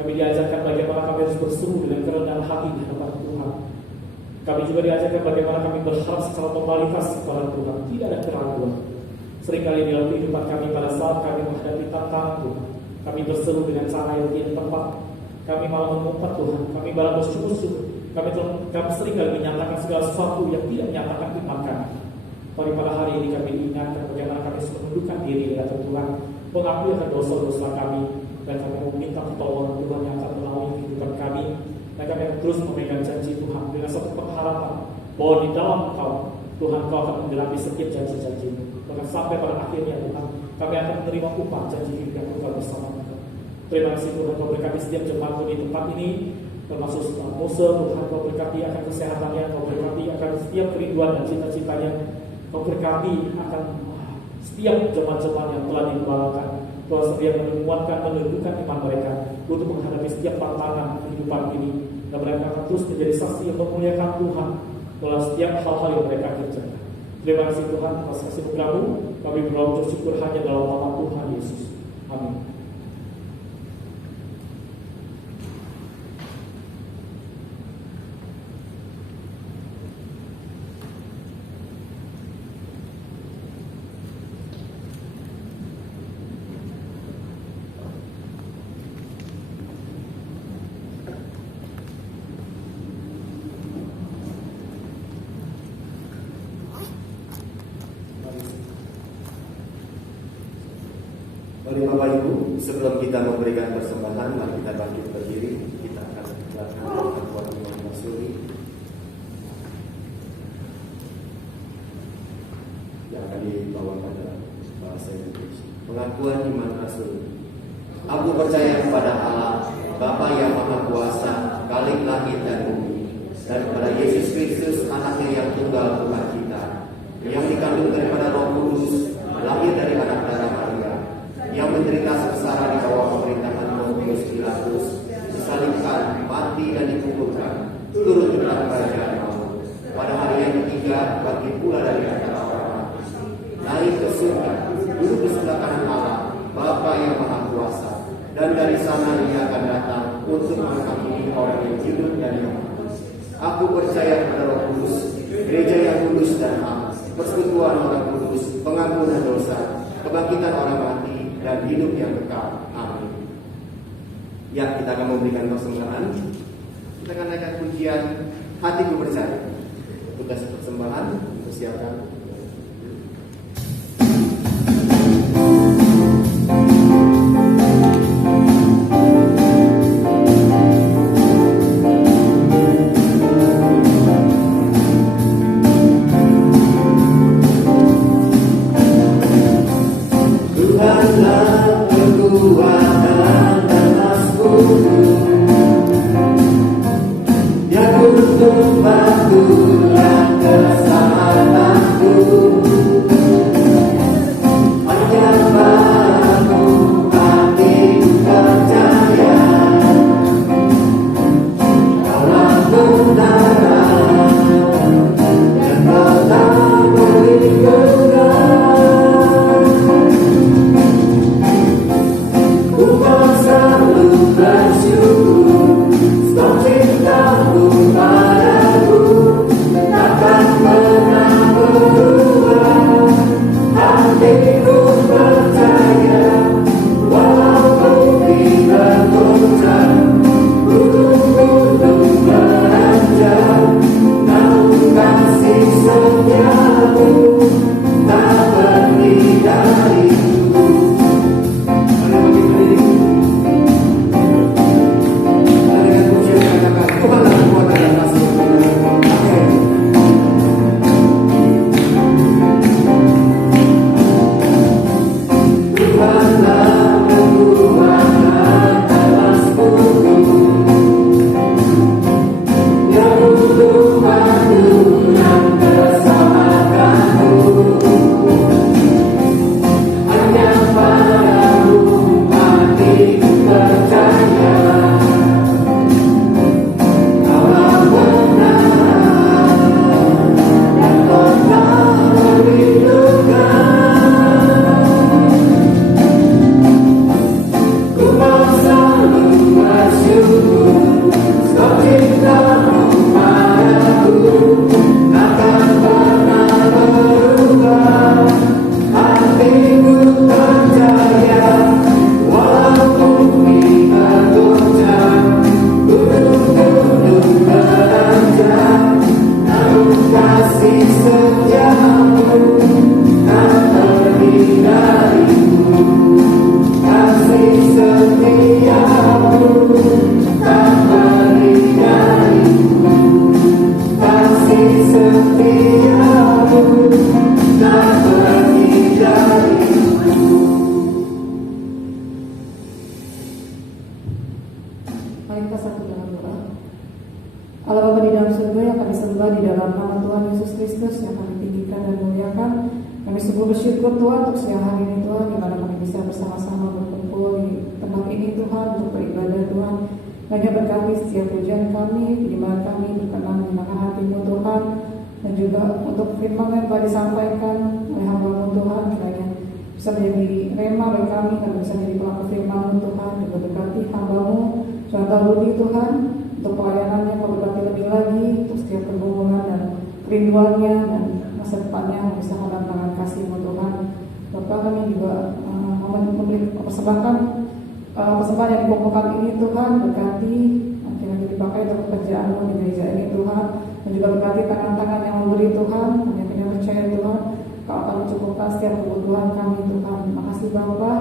Kami diajarkan bagaimana kami harus berseru dengan kerendahan hati di hadapan Tuhan. Kami juga diajarkan bagaimana kami berharap secara totalitas kepada Tuhan, tidak ada keraguan. Seringkali dalam kehidupan kami pada saat kami menghadapi tantangan Tuhan, kami berseru dengan cara yang tidak tepat. Kami malah mengumpat Tuhan, kami malah bersyukur-syukur. Kami seringkali menyatakan segala sesuatu yang tidak menyatakan iman kami. Mari pada hari ini kami ingatkan bagaimana kami harus menundukkan diri di hadapan Tuhan, mengakui akan dosa-dosa kami, Dan kami meminta pertolongan Tuhan yang akan melalui kehidupan kami. Dan kami akan terus memegang janji Tuhan dengan satu pengharapan bahwa di dalam Engkau, Tuhan, Kau akan menggenapi setiap janji-janji-Mu. Bahkan sampai pada akhirnya Tuhan, kami akan menerima upah janji hidup yang Engkau bersama Engkau. Terima kasih Tuhan, Kau berkati setiap jemaatmu di tempat ini, termasuk Ustaz Musa. Tuhan, Kau berkati akan kesehatannya, Kau berkati akan setiap kerinduan dan cita-citanya, Kau berkati akan setiap jemaat-jemaat yang telah digembalakan. Tuhan sedia menguatkan, meneguhkan iman mereka untuk menghadapi setiap tantangan kehidupan ini, dan mereka akan terus menjadi saksi yang memuliakan Tuhan dalam setiap hal-hal yang mereka kerjakan. Terima kasih Tuhan atas kasih anugerah-Mu. Kami berdoa bersyukur hanya dalam nama Tuhan Yesus. Amin. Mari Bapak Ibu, sebelum kita memberikan persembahan, mari kita bangkit berdiri. Kita akan melakukan pengakuan iman rasuli yang akan dibawa pada bahasa Inggris. Pengakuan iman rasuli. Aku percaya kepada Allah, Bapa yang Maha Kuasa, Khalik langit dan bumi, dan kepada Yesus Kristus, Anaknya yang tunggal Tuhan kita, yang dikandung daripada Roh Kudus, lahir dari anak darah Maria, yang menderita sengsara di bawah pemerintahan Pontius Pilatus, disalibkan, mati dan dikuburkan, turun ke dalam kerajaan maut. Pada hari yang ketiga, bangkit pula dari antara orang mati, naik ke surga, duduk di sebelah kanan Allah, Bapa yang Maha Kuasa, dan dari sana Dia akan datang untuk menghakimi orang yang hidup dan yang mati. Aku percaya kepada Roh Kudus, gereja yang kudus dan am, persekutuan orang kudus, pengampunan dosa, kebangkitan orang mati, dan hidup yang kekal. Amin. Ya, kita akan memberikan persembahan. Kita akan naikkan pujian Hatiku Percaya. Tugas persembahan dipersiapkan. Yang untuk bantu yang keselamatanku. Kami sungguh bersyukur Tuhan untuk siang hari ini Tuhan, di mana kami bisa bersama-sama berkumpul di tempat ini Tuhan untuk beribadah Tuhan. Hanya berkati setiap ujian kami, firman kami berkenan menyenangkan hati-Mu Tuhan, dan juga untuk firman yang telah disampaikan oleh hamba-Mu Tuhan, kiranya bisa menjadi rema bagi kami dan bisa menjadi pelaku firman-Mu Tuhan. Juga berkati hamba-Mu Jonathan Rudi Tuhan untuk pelayanannya, berkati lebih lagi untuk setiap pergumulan dan kerinduannya dan masa depannya bisa mendatangkan kasih-Mu Tuhan. Bapak, kami juga mempersembahkan persembahan yang dikumpulkan ini Tuhan, berkati kiranya dipakai untuk pekerjaan-Mu di gereja ini Tuhan, dan juga berkati tangan-tangan yang memberi Tuhan, hanya kami percaya Tuhan Kau akan mencukupkan setiap kebutuhan kami Tuhan. Terima kasih Bapa,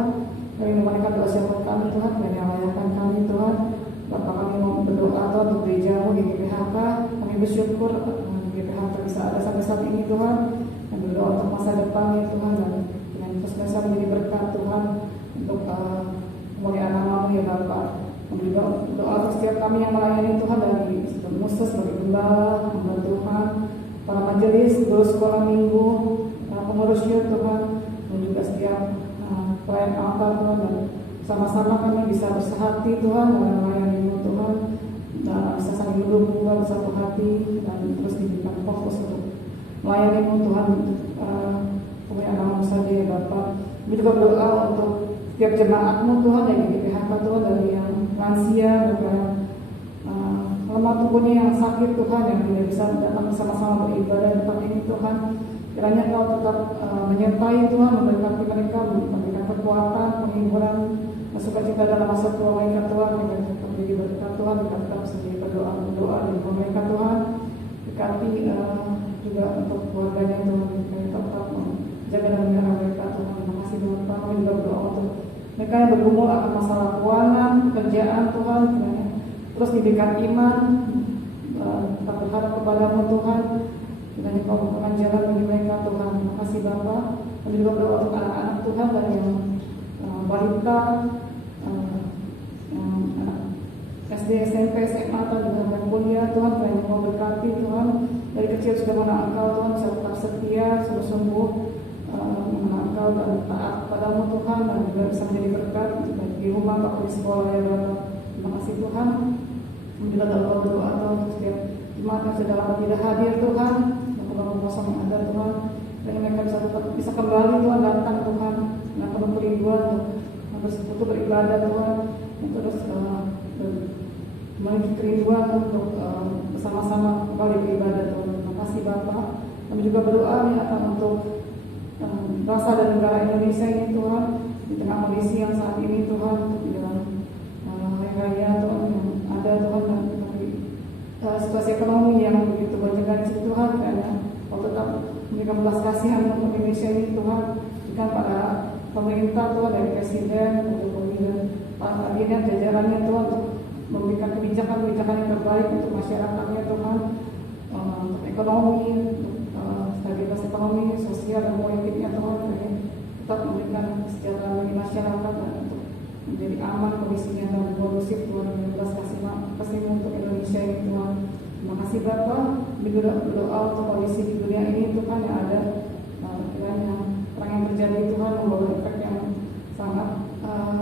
kami menaikkan doa siapkan kami Tuhan, dan yang layakan kami Tuhan. Bapak, kami mau berdoa Tuhan untuk gereja-Mu di GPHK. Kami bersyukur GPHK bisa ada sampai saat ini Tuhan, dan berdoa untuk masa depannya Tuhan, dan terus bisa menjadi berkat Tuhan untuk kemuliaan nama-Mu ya Bapak. Kami juga doa untuk setiap kami yang melayani Tuhan, dari Musa sebagai gembala, hamba Tuhan, para majelis, guru sekolah minggu, pengurusnya Tuhan, dan juga setiap pelayan altar Tuhan, dan sama-sama kami bisa bersehati Tuhan dalam melayani-Mu Tuhan, dan bisa saling mendukung bersatu hati, dan terus diberikan fokus untuk melayani-Mu Tuhan, kemuliaan nama-Mu saja ya Bapak. Kami juga berdoa untuk setiap jemaat-Mu Tuhan, dari GPHK Tuhan, dari yang lansia, juga lemah tubuhnya yang sakit Tuhan, yang tidak bisa datang bersama-sama beribadah di tempat ini Tuhan. Kiranya Kau tetap menyertai Tuhan, memberkati mereka, memberikan kekuatan, penghiburan, sukacita dalam masa tua mereka Tuhan. Kami menjadi berkat Tuhan, tetap sendiri berdoa dan mereka Tuhan. Berkati juga untuk keluarganya Tuhan, kami tetap menjaga dan melihara mereka Tuhan. Terima kasih Tuhan. Kami juga berdoa untuk mereka yang bergumul akan masalah keuangan, pekerjaan Tuhan, kiranya terus diberikan iman, tetap berharap kepada-Mu Tuhan, kiranya Kau bukakan jalan bagi mereka Tuhan. Terima kasih Bapa. Kami juga berdoa untuk anak-anak Tuhan, dari yang balita, SD, SMP, SMA, dan kuliah Tuhan, kiranya Kau berkati Tuhan. Dari kecil sudah mengenal Engkau Tuhan, bisa tetap setia, sungguh-sungguh mengenal Engkau dan taat padamu Tuhan, dan juga bisa menjadi berkat di rumah atau di sekolah ya Bapak. Terima kasih Tuhan. Kami juga berdoa Tuhan untuk setiap jemaat yang sudah lama tidak hadir Tuhan, untuk bangun kosong yang ada Tuhan, dan mereka bisa kembali Tuhan, datang Tuhan, dengan penuh kerinduan untuk beribadah Tuhan, untuk terus memiliki kerinduan untuk bersama-sama kembali beribadah Tuhan. Terima kasih Bapak. Kami juga berdoa akan untuk bangsa dan negara Indonesia ini Tuhan, di tengah kondisi yang saat ini Tuhan, untuk di dalam hari raya Tuhan yang ada Tuhan, dan situasi ekonomi yang begitu gonjang-ganjing Tuhan, karena Kau tetap memberikan belas kasihan untuk Indonesia ini Tuhan, jika pada pemerintah Tuhan, dari Presiden, Jokowi dan para kabinet jajarannya Tuhan, untuk memberikan kebijakan-kebijakan yang terbaik untuk masyarakatnya Tuhan, untuk ekonomi, untuk stabilitas ekonomi, sosial dan politiknya Tuhan, tetap memberikan kesejahteraan bagi masyarakat dan untuk menjadi aman kondisinya dan kondusif Tuhan, yang belas kasih untuk Indonesia ini Tuhan. Terima kasih Bapak. Berdoa untuk kondisi di dunia ini Tuhan yang ada, kiranya perang yang terjadi Tuhan membawa efek yang sangat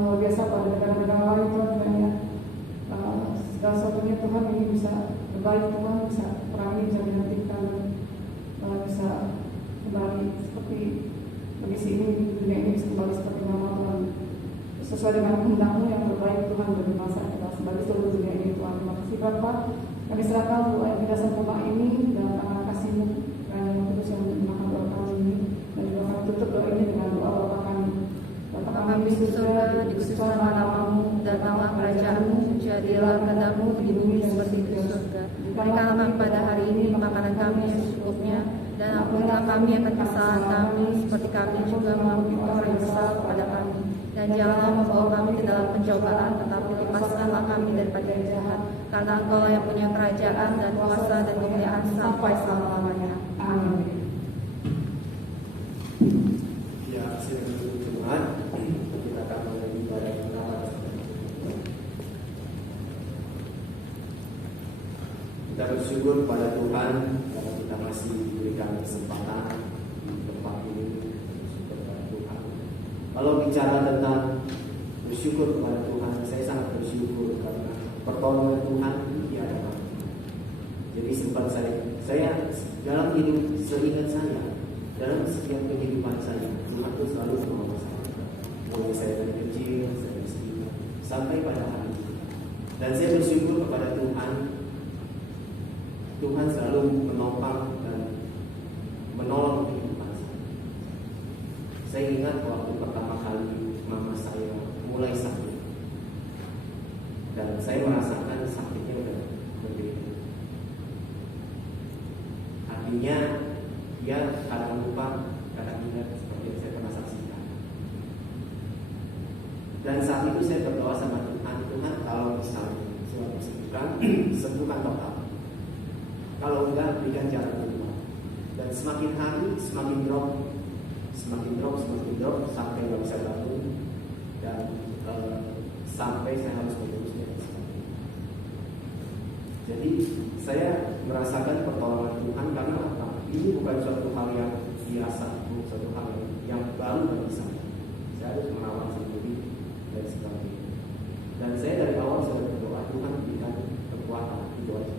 luar biasa pada negara-negara lain Tuhan, kiranya segala sesuatunya Tuhan ini bisa terbaik Tuhan, bisa perang ini bisa dihentikan, bisa kembali seperti kondisi ini, dunia ini bisa kembali seperti nama Tuhan, sesuai dengan kehendak-Mu yang terbaik Tuhan bagi masa kita sebagai seluruh dunia ini Tuhan. Terima kasih Bapak. Kami serahkan doa yang tidak sempurna ini dalam tangan kasih-Mu, yang kudus yang menerima doa kami ini, dan juga kami tutup doa ini dengan doa Bapa kami. Bapa kami di surga, dikuduskanlah nama-Mu, datanglah kerajaan-Mu, jadilah kehendak-Mu di bumi seperti di surga. Berikanlah kami pada hari ini makanan kami yang secukupnya, dan ampunilah kami akan kesalahan kami, seperti kami juga mengampuni orang yang bersalah kepada kami. Dan janganlah membawa kami ke dalam pencobaan, tetapi lepaskanlah kami daripada yang jahat. Karena Engkau yang punya kerajaan dan kuasa dan kemuliaan sampai selama-lamanya. Amin. Ya, silakan Jemaat, kita akan mulai ibadah kita. Kita bersyukur pada Tuhan karena kita masih diberikan kesempatan di tempat ini Kalau bicara tentang bersyukur kepada Tuhan, saya sangat bersyukur karena pertolongan Tuhan itu tiada henti. Jadi sempat saya dalam hidup seingat saya, dalam setiap kehidupan saya, Tuhan itu selalu menolong saya. Mulai saya dari kecil, saya istimewa, sampai pada hari ini. Dan saya bersyukur kepada Tuhan. Tuhan selalu menopang dan menolong kehidupan saya. Saya ingat waktu pertama kali mama saya mulai sakit, dan saya merasakan sakitnya udah berbeda. Artinya dia kadang lupa, kadang ingat, seperti yang saya pernah saksikan. Dan saat itu saya berdoa sama Tuhan, Tuhan kalau misalnya suatu sembuhkan total. Kalau enggak, berikan jalan keluar. Dan semakin hari semakin drop sampai nggak bisa bangun, dan sampai saya harus menerusnya. Jadi saya merasakan pertolongan Tuhan karena apa? Ini bukan suatu hal yang biasa, bukan suatu hal yang baru bagi saya. Saya harus merawat sendiri dan sebagainya. Dan saya dari awal sudah berdoa, Tuhan berikan kekuatan, itu aja.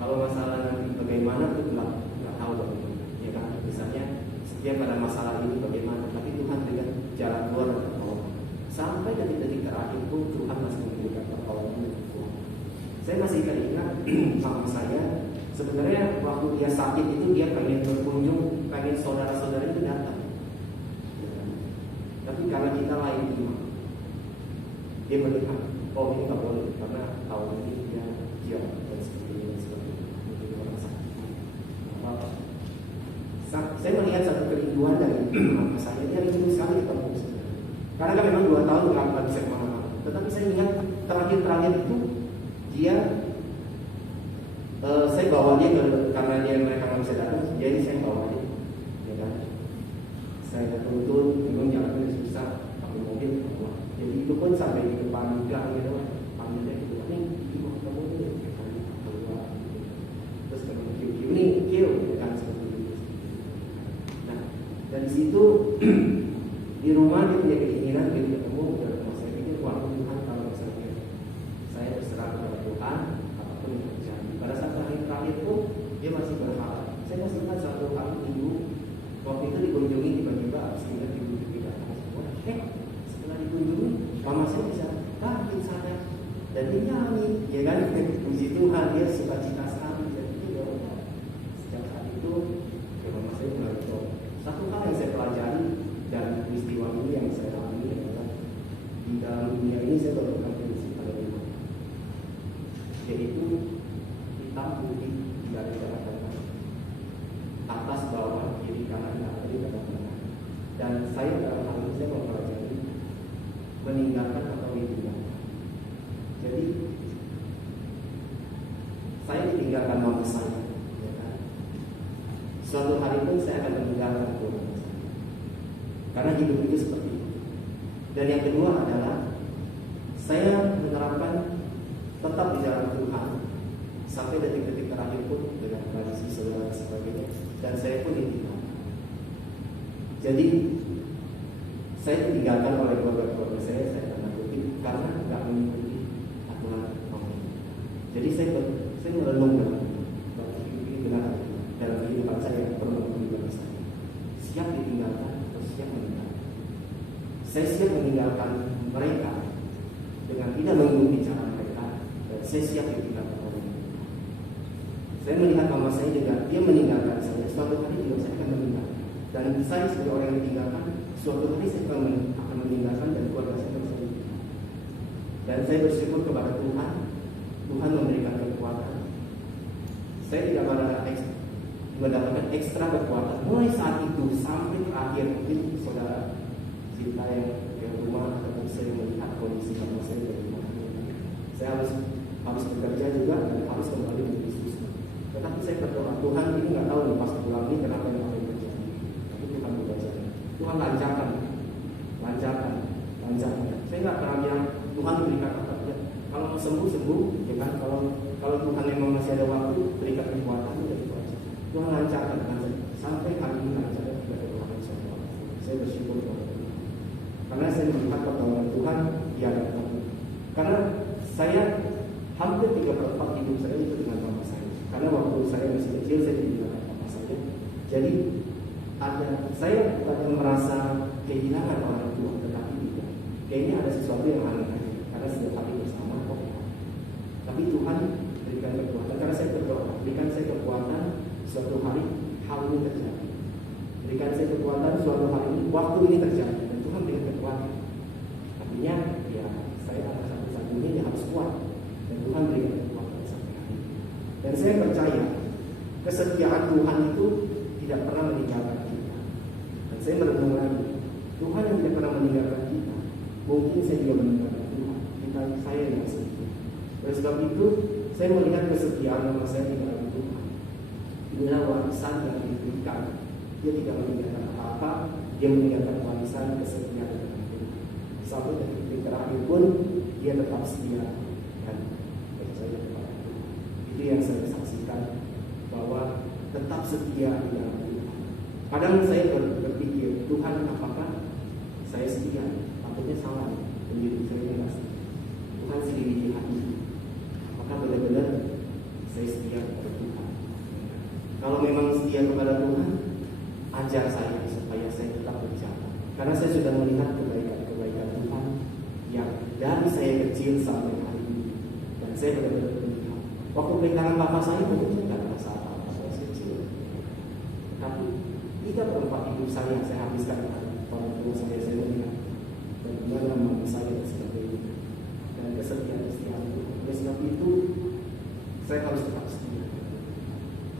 Kalau masalah nanti bagaimana itu nggak tahu bagaimana, ya kan? Misalnya setiap ada masalah ini bagaimana, tapi Tuhan berikan jalan keluar dan pertolongan. Sampai detik-detik terakhir pun Tuhan masih memberikan pertolongan. Saya masih ingat mama saya, sebenarnya waktu dia sakit itu dia pengen berkunjung, pengen saudara-saudara itu datang. Ya kan? Tapi karena kita lain iman, dia melihat, oh ini nggak boleh karena tahun ini dia jauh dan sebagainya. Saya melihat satu kerinduan dari mama saya, dia rindu sekali ketemu saya. Karena kan memang 2 tahun nggak bisa kemana-mana. Tetapi saya ingat terakhir itu dia, saya bawa dia karena mereka nggak bisa datang, jadi saya bawa dia, ya kan? Saya tuntun, memang jalannya susah, pakai mobil, jadi itu pun sampai di depan gang gitu, panggil dia keluar, nih, ibu ketemu ini, keluar, terus ketemu ini, kio, ya kan? Dan di situ di rumah dia punya keinginan dia ketemu dan saya pikir waktu Tuhan kalau misalnya saya berserah kepada Tuhan apapun yang terjadi. Pada saat terakhir pun dia masih berharap. Saya masih ingat satu kali ibu waktu itu dikunjungi tiba-tiba sehingga ibu tidak tahu. Setelah dikunjungi mama saya bisa sana dan dia nyanyi, ya kan? Puji Tuhan, dia sukacita sekali. Jadi sejak saat itu mama saya mulai berdoa. Satu hal yang saya pelajari dan peristiwa ini yang saya alami adalah di dalam dunia ini saya berpegang prinsip pada Tuhan, yaitu hitam putih tidak ada tengah-tengah, atas bawah kiri kanan tidak ada tengah-tengah. Dan saya dalam hal ini saya mempelajari meninggalkan atau ditinggalkan. Jadi saya ditinggalkan mama saya. Suatu hari pun saya akan meninggalkan Tuhan karena hidup itu seperti itu. Dan yang kedua adalah saya menerapkan tetap di dalam Tuhan sampai detik-detik terakhir pun dengan tradisi saudara dan sebagainya, dan saya pun ditinggalkan. Jadi saya ditinggalkan oleh keluarga saya tanda kutip karena tidak mengikuti aturan mama. Jadi saya merenung dalam ini benar. Dalam kehidupan saya perlu bagi saya, siap ditinggalkan atau siap meninggalkan. Saya siap meninggalkan mereka dengan tidak mengikuti cara mereka, dan saya siap ditinggalkan oleh mereka. Saya melihat mama saya juga, dia meninggalkan saya. Suatu hari juga saya akan meninggalkan, dan saya sebagai orang yang ditinggalkan, suatu hari saya akan meninggalkan dan keluarga saya akan meninggalkan. Dan saya bersyukur kepada Tuhan, Tuhan memberikan kekuatan. Saya tidak mendapatkan ekstra kekuatan mulai saat itu sampai terakhir. Mungkin saudara cinta yang rumah atau saya melihat kondisi sama saya bagaimana. Saya harus bekerja juga dan harus kembali ke Yesus. Tetapi saya berdoa, Tuhan ini nggak tahu nih pas pulang ini kenapa yang akan terjadi. Tapi Tuhan bekerja. Tuhan lancarkan. Saya nggak pernah bilang Tuhan berikan apa. Kalau mau sembuh, ya kan. Kalau Tuhan memang masih ada waktu, berikan kekuatan, ya itu aja. Tuhan lancarkan sampai hari ini lancarkan kepada Tuhan. Saya bersyukur kepada Tuhan. Jadi saya bukan merasa kehilangan orang tua, tetapi tidak. Kayaknya ada sesuatu yang aneh karena setiap hari bersama kok. Tapi Tuhan berikan kekuatan, karena saya berdoa, berikan saya kekuatan suatu hari hal ini terjadi. Berikan saya kekuatan suatu hari ini, waktu ini terjadi, dan Tuhan berikan kekuatan. Artinya ya saya anak satu-satunya yang harus kuat, dan Tuhan berikan kekuatan sampai hari ini. Dan saya percaya kesetiaan Tuhan itu tidak pernah meninggalkan kita. Dan saya merenung lagi, Tuhan yang tidak pernah meninggalkan kita, mungkin saya juga meninggalkan Tuhan. Saya yang setia. Oleh sebab itu, saya melihat kesetiaan nama saya di dalam Tuhan. Inilah warisan yang diberikan. Dia tidak meninggalkan apa-apa, dia meninggalkan warisan kesetiaan dalam Tuhan. Sampai detik terakhir pun dia tetap setia dan percaya kepada Tuhan. Itu yang saya saksikan, bahwa tetap setia di dalam Tuhan. Kadang saya berpikir, Tuhan apakah saya setia? Takutnya salah, menjadi saya tidak setia. Tuhan selidiki hati. Apakah benar-benar saya setia kepada Tuhan? Kalau memang setia kepada Tuhan, ajar saya supaya saya tetap berjalan. Karena saya sudah melihat kebaikan Tuhan yang dari saya kecil sampai hari ini. Dan saya benar-benar melihat. Waktu pernikahan bapak saya mungkin saya tidak merasa apa-apa, saya kecil. Tapi 3/4 hidup saya habiskan dengan orang tua saya melihat bagaimana mama saya dan sebagainya. Dan kesetiaan itu. Oleh sebab itu saya harus tetap setia.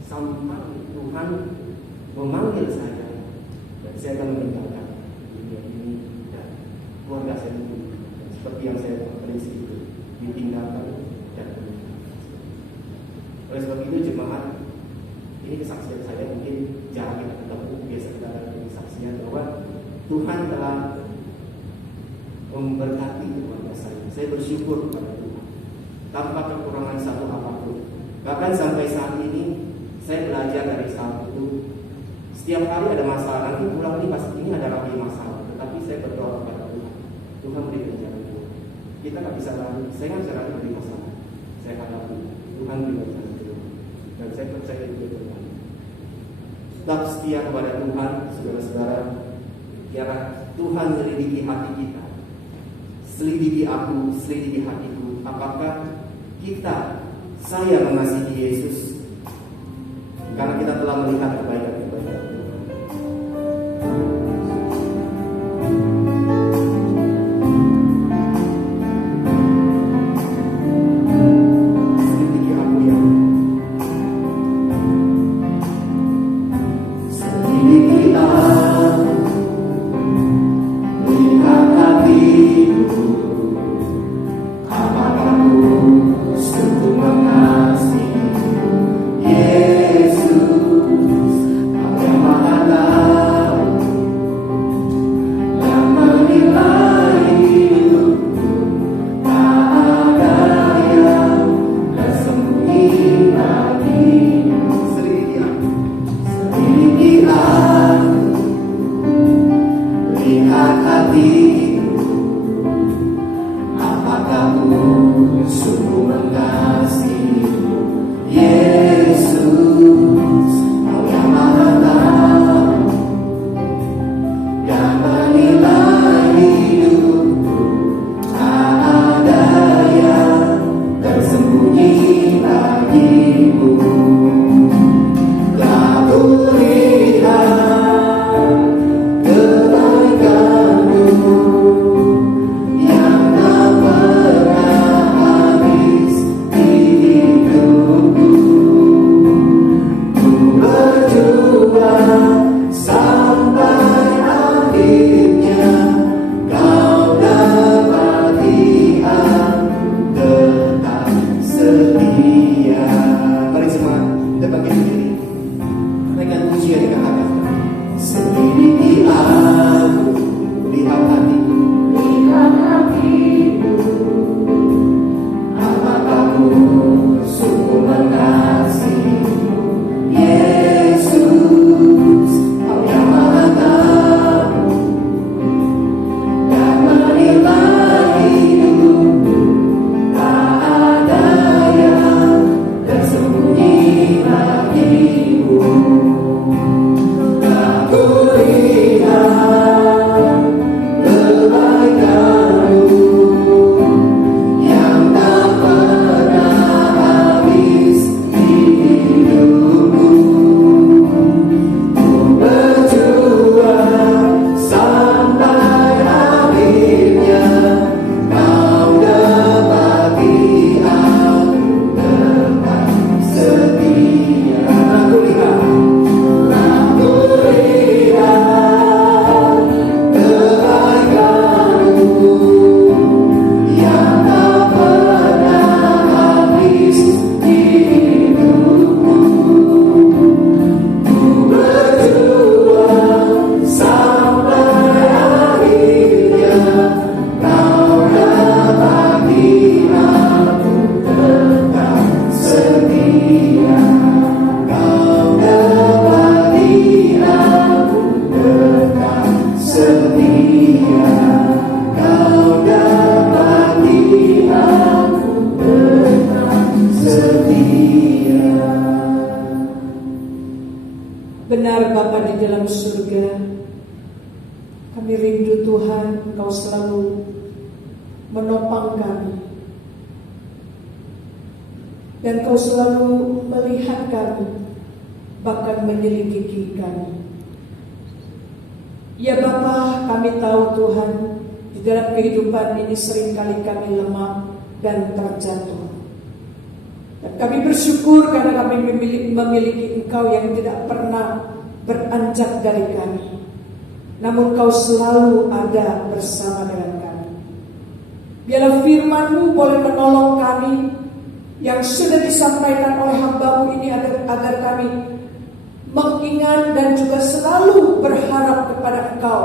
Sampai Tuhan memanggil saya, dan saya akan meninggalkan dunia ini dan keluarga saya itu. Seperti yang saya prediksi itu, ditinggalkan dan meninggalkan. Oleh sebab itu jemaat, ini kesaksian saya mungkin jarang kita ketemu, biasa kita ada kesaksian bahwa Tuhan telah memberkati keluarga saya. Saya bersyukur kepada Tuhan tanpa kekurangan satu apapun. Bahkan sampai saat ini saya belajar dari saat itu. Setiap hari ada masalah, nanti pulang ini pasti ini ada lagi masalah. Tetapi saya berdoa kepada Tuhan. Tuhan berikan jalan keluar. Kita nggak bisa lari, saya nggak bisa lari dari masalah. Saya hadapi, Tuhan berikan jalan keluar. Dan saya percaya itu Tuhan. Tetap setia kepada Tuhan, saudara-saudara. Biarlah Tuhan selidiki hati kita. Selidiki aku, selidiki hatiku. Apakah saya mengasihi Yesus? Karena kita telah melihat kebaikan-kebaikan Tuhan. Selidiki aku ya. Selidiki aku, lihat hatiku. Apakah aku sungguh mengasihi Yesus? surga, kami rindu Tuhan, Engkau selalu menopang kami, dan Kau selalu melihat kami, bahkan menyelidiki kami. Ya Bapa, kami tahu Tuhan, di dalam kehidupan ini seringkali kami lemah dan terjatuh. Dan kami bersyukur karena kami memiliki Engkau yang tidak pernah beranjak dari kami, namun Kau selalu ada bersama dengan kami. Biarlah firman-Mu boleh menolong kami yang sudah disampaikan oleh hamba-Mu ini agar kami mengingat dan juga selalu berharap kepada Engkau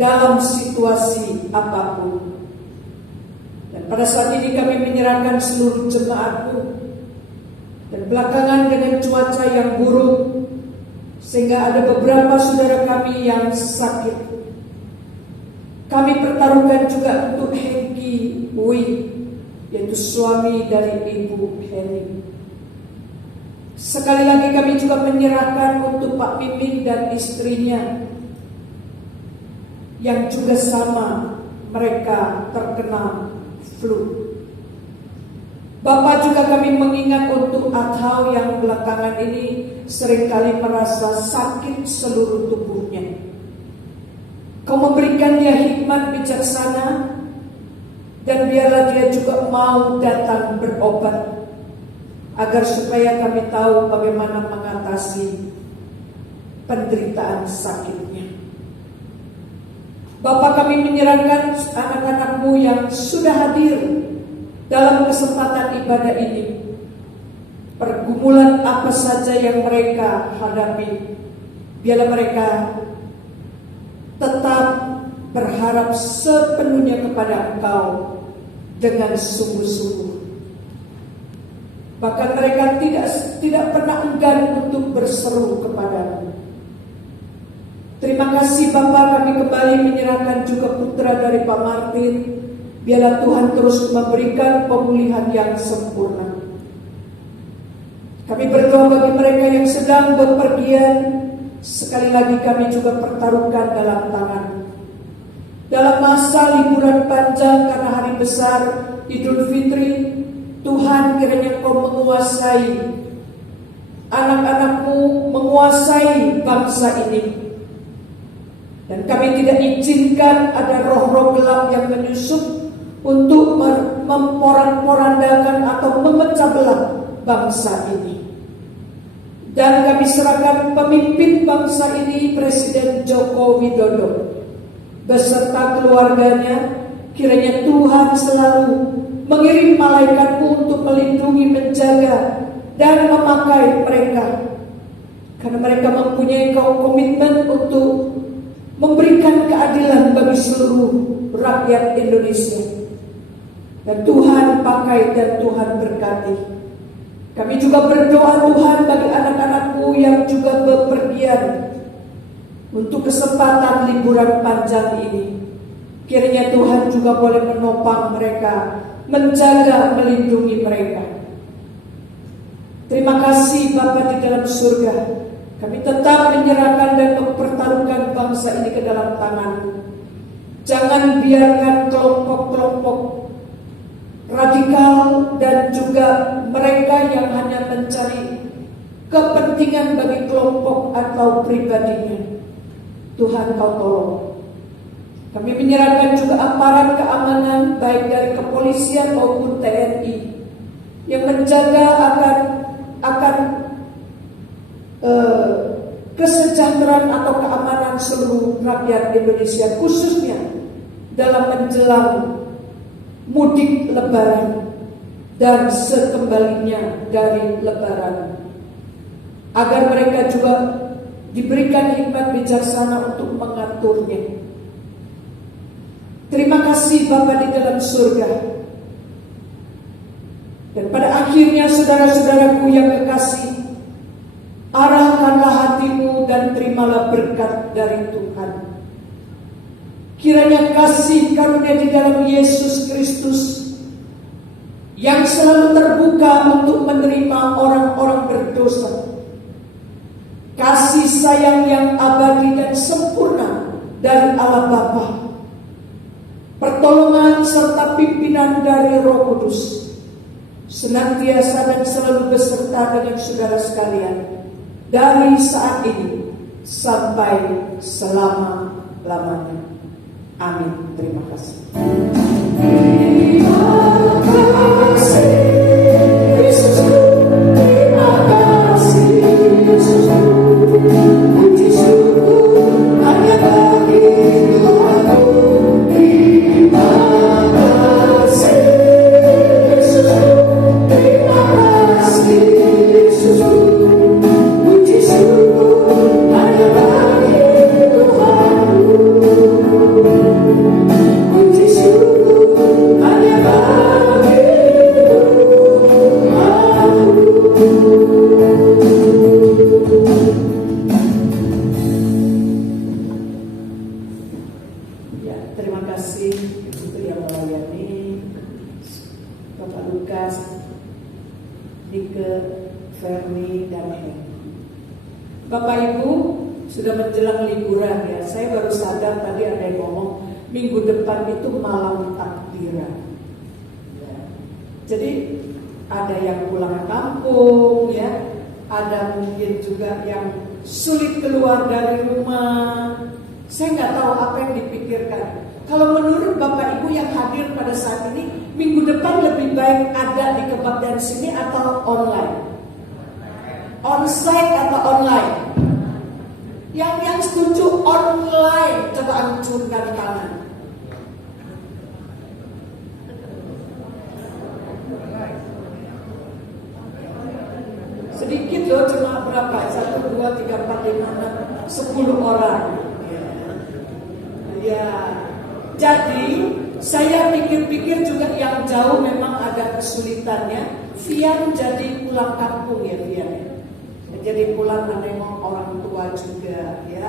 dalam situasi apapun. Dan pada saat ini kami menyerahkan seluruh jemaat-Mu, dan belakangan dengan cuaca yang buruk, sehingga ada beberapa saudara kami yang sakit. Kami pertaruhkan juga untuk Hengki Wi, yaitu suami dari Ibu Heni. Sekali lagi kami juga menyerahkan untuk Pak Mimin dan istrinya, yang juga sama mereka terkena flu. Bapak, juga kami mengingat untuk Athau yang belakangan ini seringkali merasa sakit seluruh tubuhnya. Kau memberikan dia hikmat bijaksana, dan biarlah dia juga mau datang berobat, agar supaya kami tahu bagaimana mengatasi penderitaan sakitnya. Bapak, kami menyerahkan anak-anak-Mu yang sudah hadir dalam kesempatan ibadah ini. Pergumulan apa saja yang mereka hadapi, biarlah mereka tetap berharap sepenuhnya kepada Engkau dengan sungguh-sungguh. Bahkan mereka tidak pernah enggan untuk berseru kepada-Mu. Terima kasih Bapa, kami kembali menyerahkan juga putra dari Pak Martin. Biarlah Tuhan terus memberikan pemulihan yang sempurna. Kami berdoa bagi mereka yang sedang bepergian. Sekali lagi kami juga pertaruhkan dalam tangan. Dalam masa liburan panjang karena hari besar Idul Fitri, Tuhan kiranya Kau menguasai anak-anak-Mu, menguasai bangsa ini. Dan kami tidak izinkan ada roh-roh gelap yang menyusup untuk memporak-porandakan atau memecah belah bangsa ini. Dan kami serahkan pemimpin bangsa ini, Presiden Joko Widodo beserta keluarganya. Kiranya Tuhan selalu mengirim malaikat-Mu untuk melindungi, menjaga, dan memakai mereka, karena mereka mempunyai komitmen untuk memberikan keadilan bagi seluruh rakyat Indonesia. Dan Tuhan pakai dan Tuhan berkati. Kami juga berdoa Tuhan bagi anak-anak-Mu yang juga bepergian untuk kesempatan liburan panjang ini. Kiranya Tuhan juga boleh menopang mereka, menjaga, melindungi mereka. Terima kasih Bapa di dalam surga. Kami tetap menyerahkan dan mempertaruhkan bangsa ini ke dalam tangan-Mu. Jangan biarkan kelompok-kelompok radikal dan juga mereka yang hanya mencari kepentingan bagi kelompok atau pribadinya. Tuhan Kau tolong. Kami menyerahkan juga aparat keamanan baik dari kepolisian maupun TNI yang menjaga akan kesejahteraan atau keamanan seluruh rakyat Indonesia, khususnya dalam menjelang mudik Lebaran dan sekembalinya dari Lebaran, agar mereka juga diberikan hikmat bijaksana untuk mengaturnya. Terima kasih Bapa di dalam surga. Dan pada akhirnya saudara-saudaraku yang kekasih, arahkanlah hatimu dan terimalah berkat dari Tuhan. Kiranya kasih karunia di dalam Yesus Kristus yang selalu terbuka untuk menerima orang-orang berdosa, kasih sayang yang abadi dan sempurna dari Allah Bapa, pertolongan serta pimpinan dari Roh Kudus senantiasa dan selalu beserta dengan saudara sekalian dari saat ini sampai selama-lamanya. Amin. Terima kasih. Terima kasih Yesusku, terima kasih Yesusku, puji syukur hanya bagi Tuhanku. Terima kasih Yesusku, terima kasih Yesusku, puji syukur hanya bagi Tuhanku. Puji syukur hanya bagi ya, terima kasih untuk yang melayani Bapak Lukas, Dike, Fermi, dan Heng. Bapak Ibu, sudah menjelang liburan ya. Saya baru sadar tadi ada yang ngomong minggu depan itu malam takbiran ya. Jadi ada yang pulang kampung ya, ada mungkin juga yang sulit keluar dari rumah. Saya nggak tahu apa yang dipikirkan. Kalau menurut Bapak Ibu yang hadir pada saat ini, minggu depan lebih baik ada di kebaktian sini atau online? Onsite atau online? Yang setuju online, coba hancurkan tangan. Sedikit loh, cuma berapa? 1, 2, 3, 4, 5, 6, 10 orang. Ya, jadi saya pikir-pikir juga yang jauh memang ada kesulitannya. Vian jadi pulang kampung ya Vian. Jadi pulang menengok orang tua juga ya.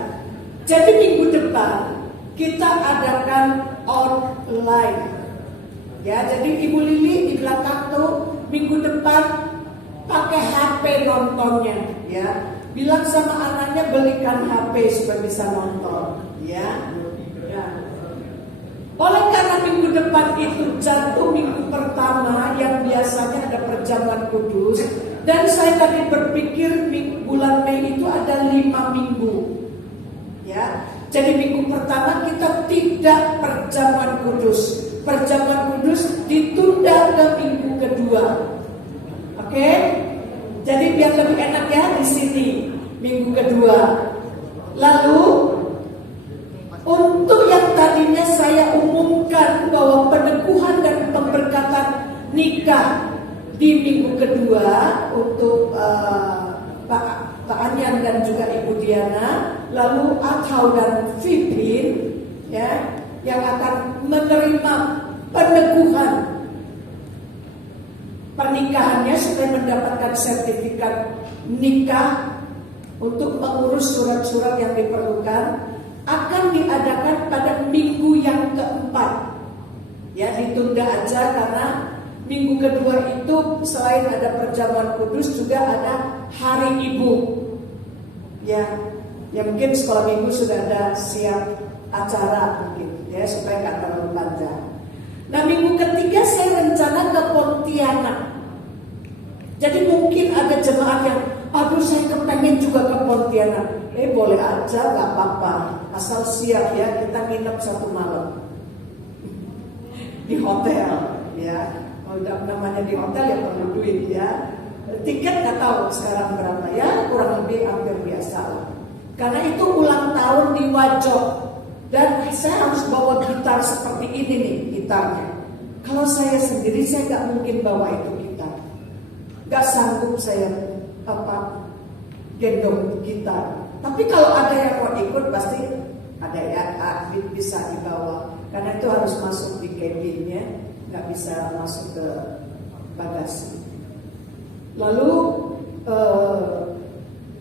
Jadi minggu depan kita adakan online. Ya, jadi Ibu Lili di belakang tuh minggu depan pakai HP nontonnya ya. Bilang sama anaknya belikan HP supaya bisa nonton ya. Ya. Oleh karena minggu depan itu jatuh minggu pertama yang biasanya ada perjamuan kudus, dan saya tadi berpikir bulan Mei itu ada 5 minggu ya. Jadi minggu pertama kita tidak perjamuan kudus. Perjamuan kudus ditunda ke minggu kedua. Oke? Jadi biar lebih enak ya di sini minggu kedua. Lalu untuk yang tadinya saya umumkan bahwa peneguhan dan pemberkatan nikah di minggu kedua untuk Pak Anyan dan juga Ibu Diana, lalu Athau dan Vipin ya, yang akan menerima peneguhan pernikahannya supaya mendapatkan sertifikat nikah untuk mengurus surat-surat yang diperlukan, akan diadakan pada minggu yang keempat. Ya, ditunda aja karena minggu kedua itu selain ada perjamuan kudus juga ada hari ibu. Ya mungkin sekolah minggu sudah ada siap acara mungkin ya supaya nggak terlalu panjang. Nah, minggu ketiga saya rencana ke Pontianak. Jadi mungkin ada jemaat yang, aduh saya kepengen juga ke Pontianak. Boleh aja, nggak apa-apa, asal siap ya, kita nginep 1 malam di hotel ya. Kalau namanya di hotel ya perlu duit ya. Tiket nggak tahu sekarang berapa ya, kurang lebih hampir biasa lah. Karena itu ulang tahun di Wajok, dan saya harus bawa gitar seperti ini nih gitarnya. Kalau saya sendiri saya nggak mungkin bawa itu gitar, nggak sanggup saya gendong gitar. Tapi kalau ada yang mau ikut pasti ada ya, bisa dibawa. Karena itu harus masuk di cabinnya, nggak bisa masuk ke bagasi. Lalu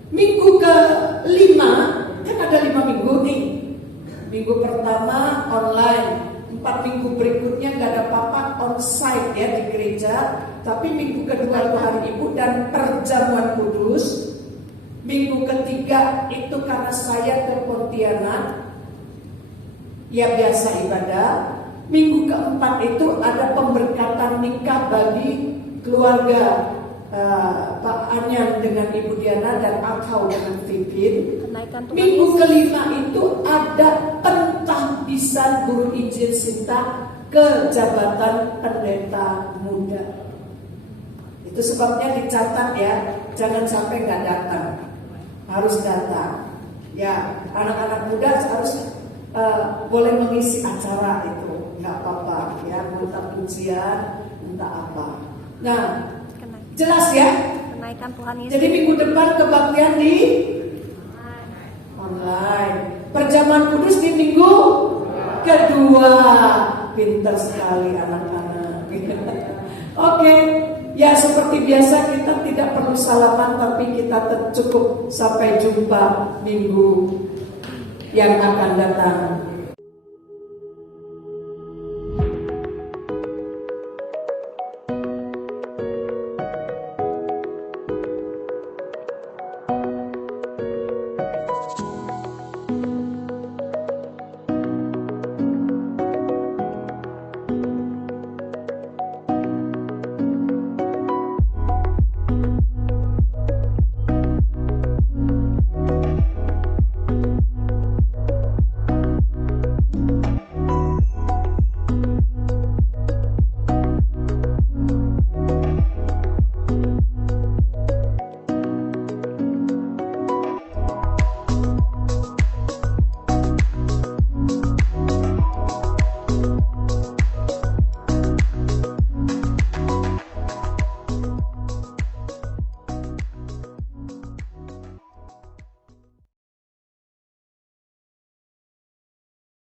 minggu ke-5 kan ada 5 minggu nih. Minggu pertama online, 4 minggu berikutnya nggak ada apa-apa onsite ya di gereja. Tapi minggu kedua itu hari ibu dan perjamuan kudus. Minggu ketiga itu karena saya ke Pontianak, ya biasa ibadah. Minggu keempat itu ada pemberkatan nikah bagi keluarga Pak Anyan dengan Ibu Diana dan Akau dengan Vivin. Kenaikan Tuhan Minggu Yesus. kelima itu ada pentahbisan guru Injil Sinta ke jabatan pendeta muda. Itu sebabnya dicatat ya, jangan sampai nggak datang, harus datang. Ya, anak-anak muda harus boleh mengisi acara itu, nggak apa-apa. Ya, entah pujian, entah apa. Nah, jelas ya. Kenaikan Tuhan Yesus. Jadi minggu depan kebaktian di online. Perjamuan kudus di minggu kedua. Pintar sekali anak-anak. Oke. Ya seperti biasa kita tidak perlu salaman, tapi kita cukup sampai jumpa minggu yang akan datang.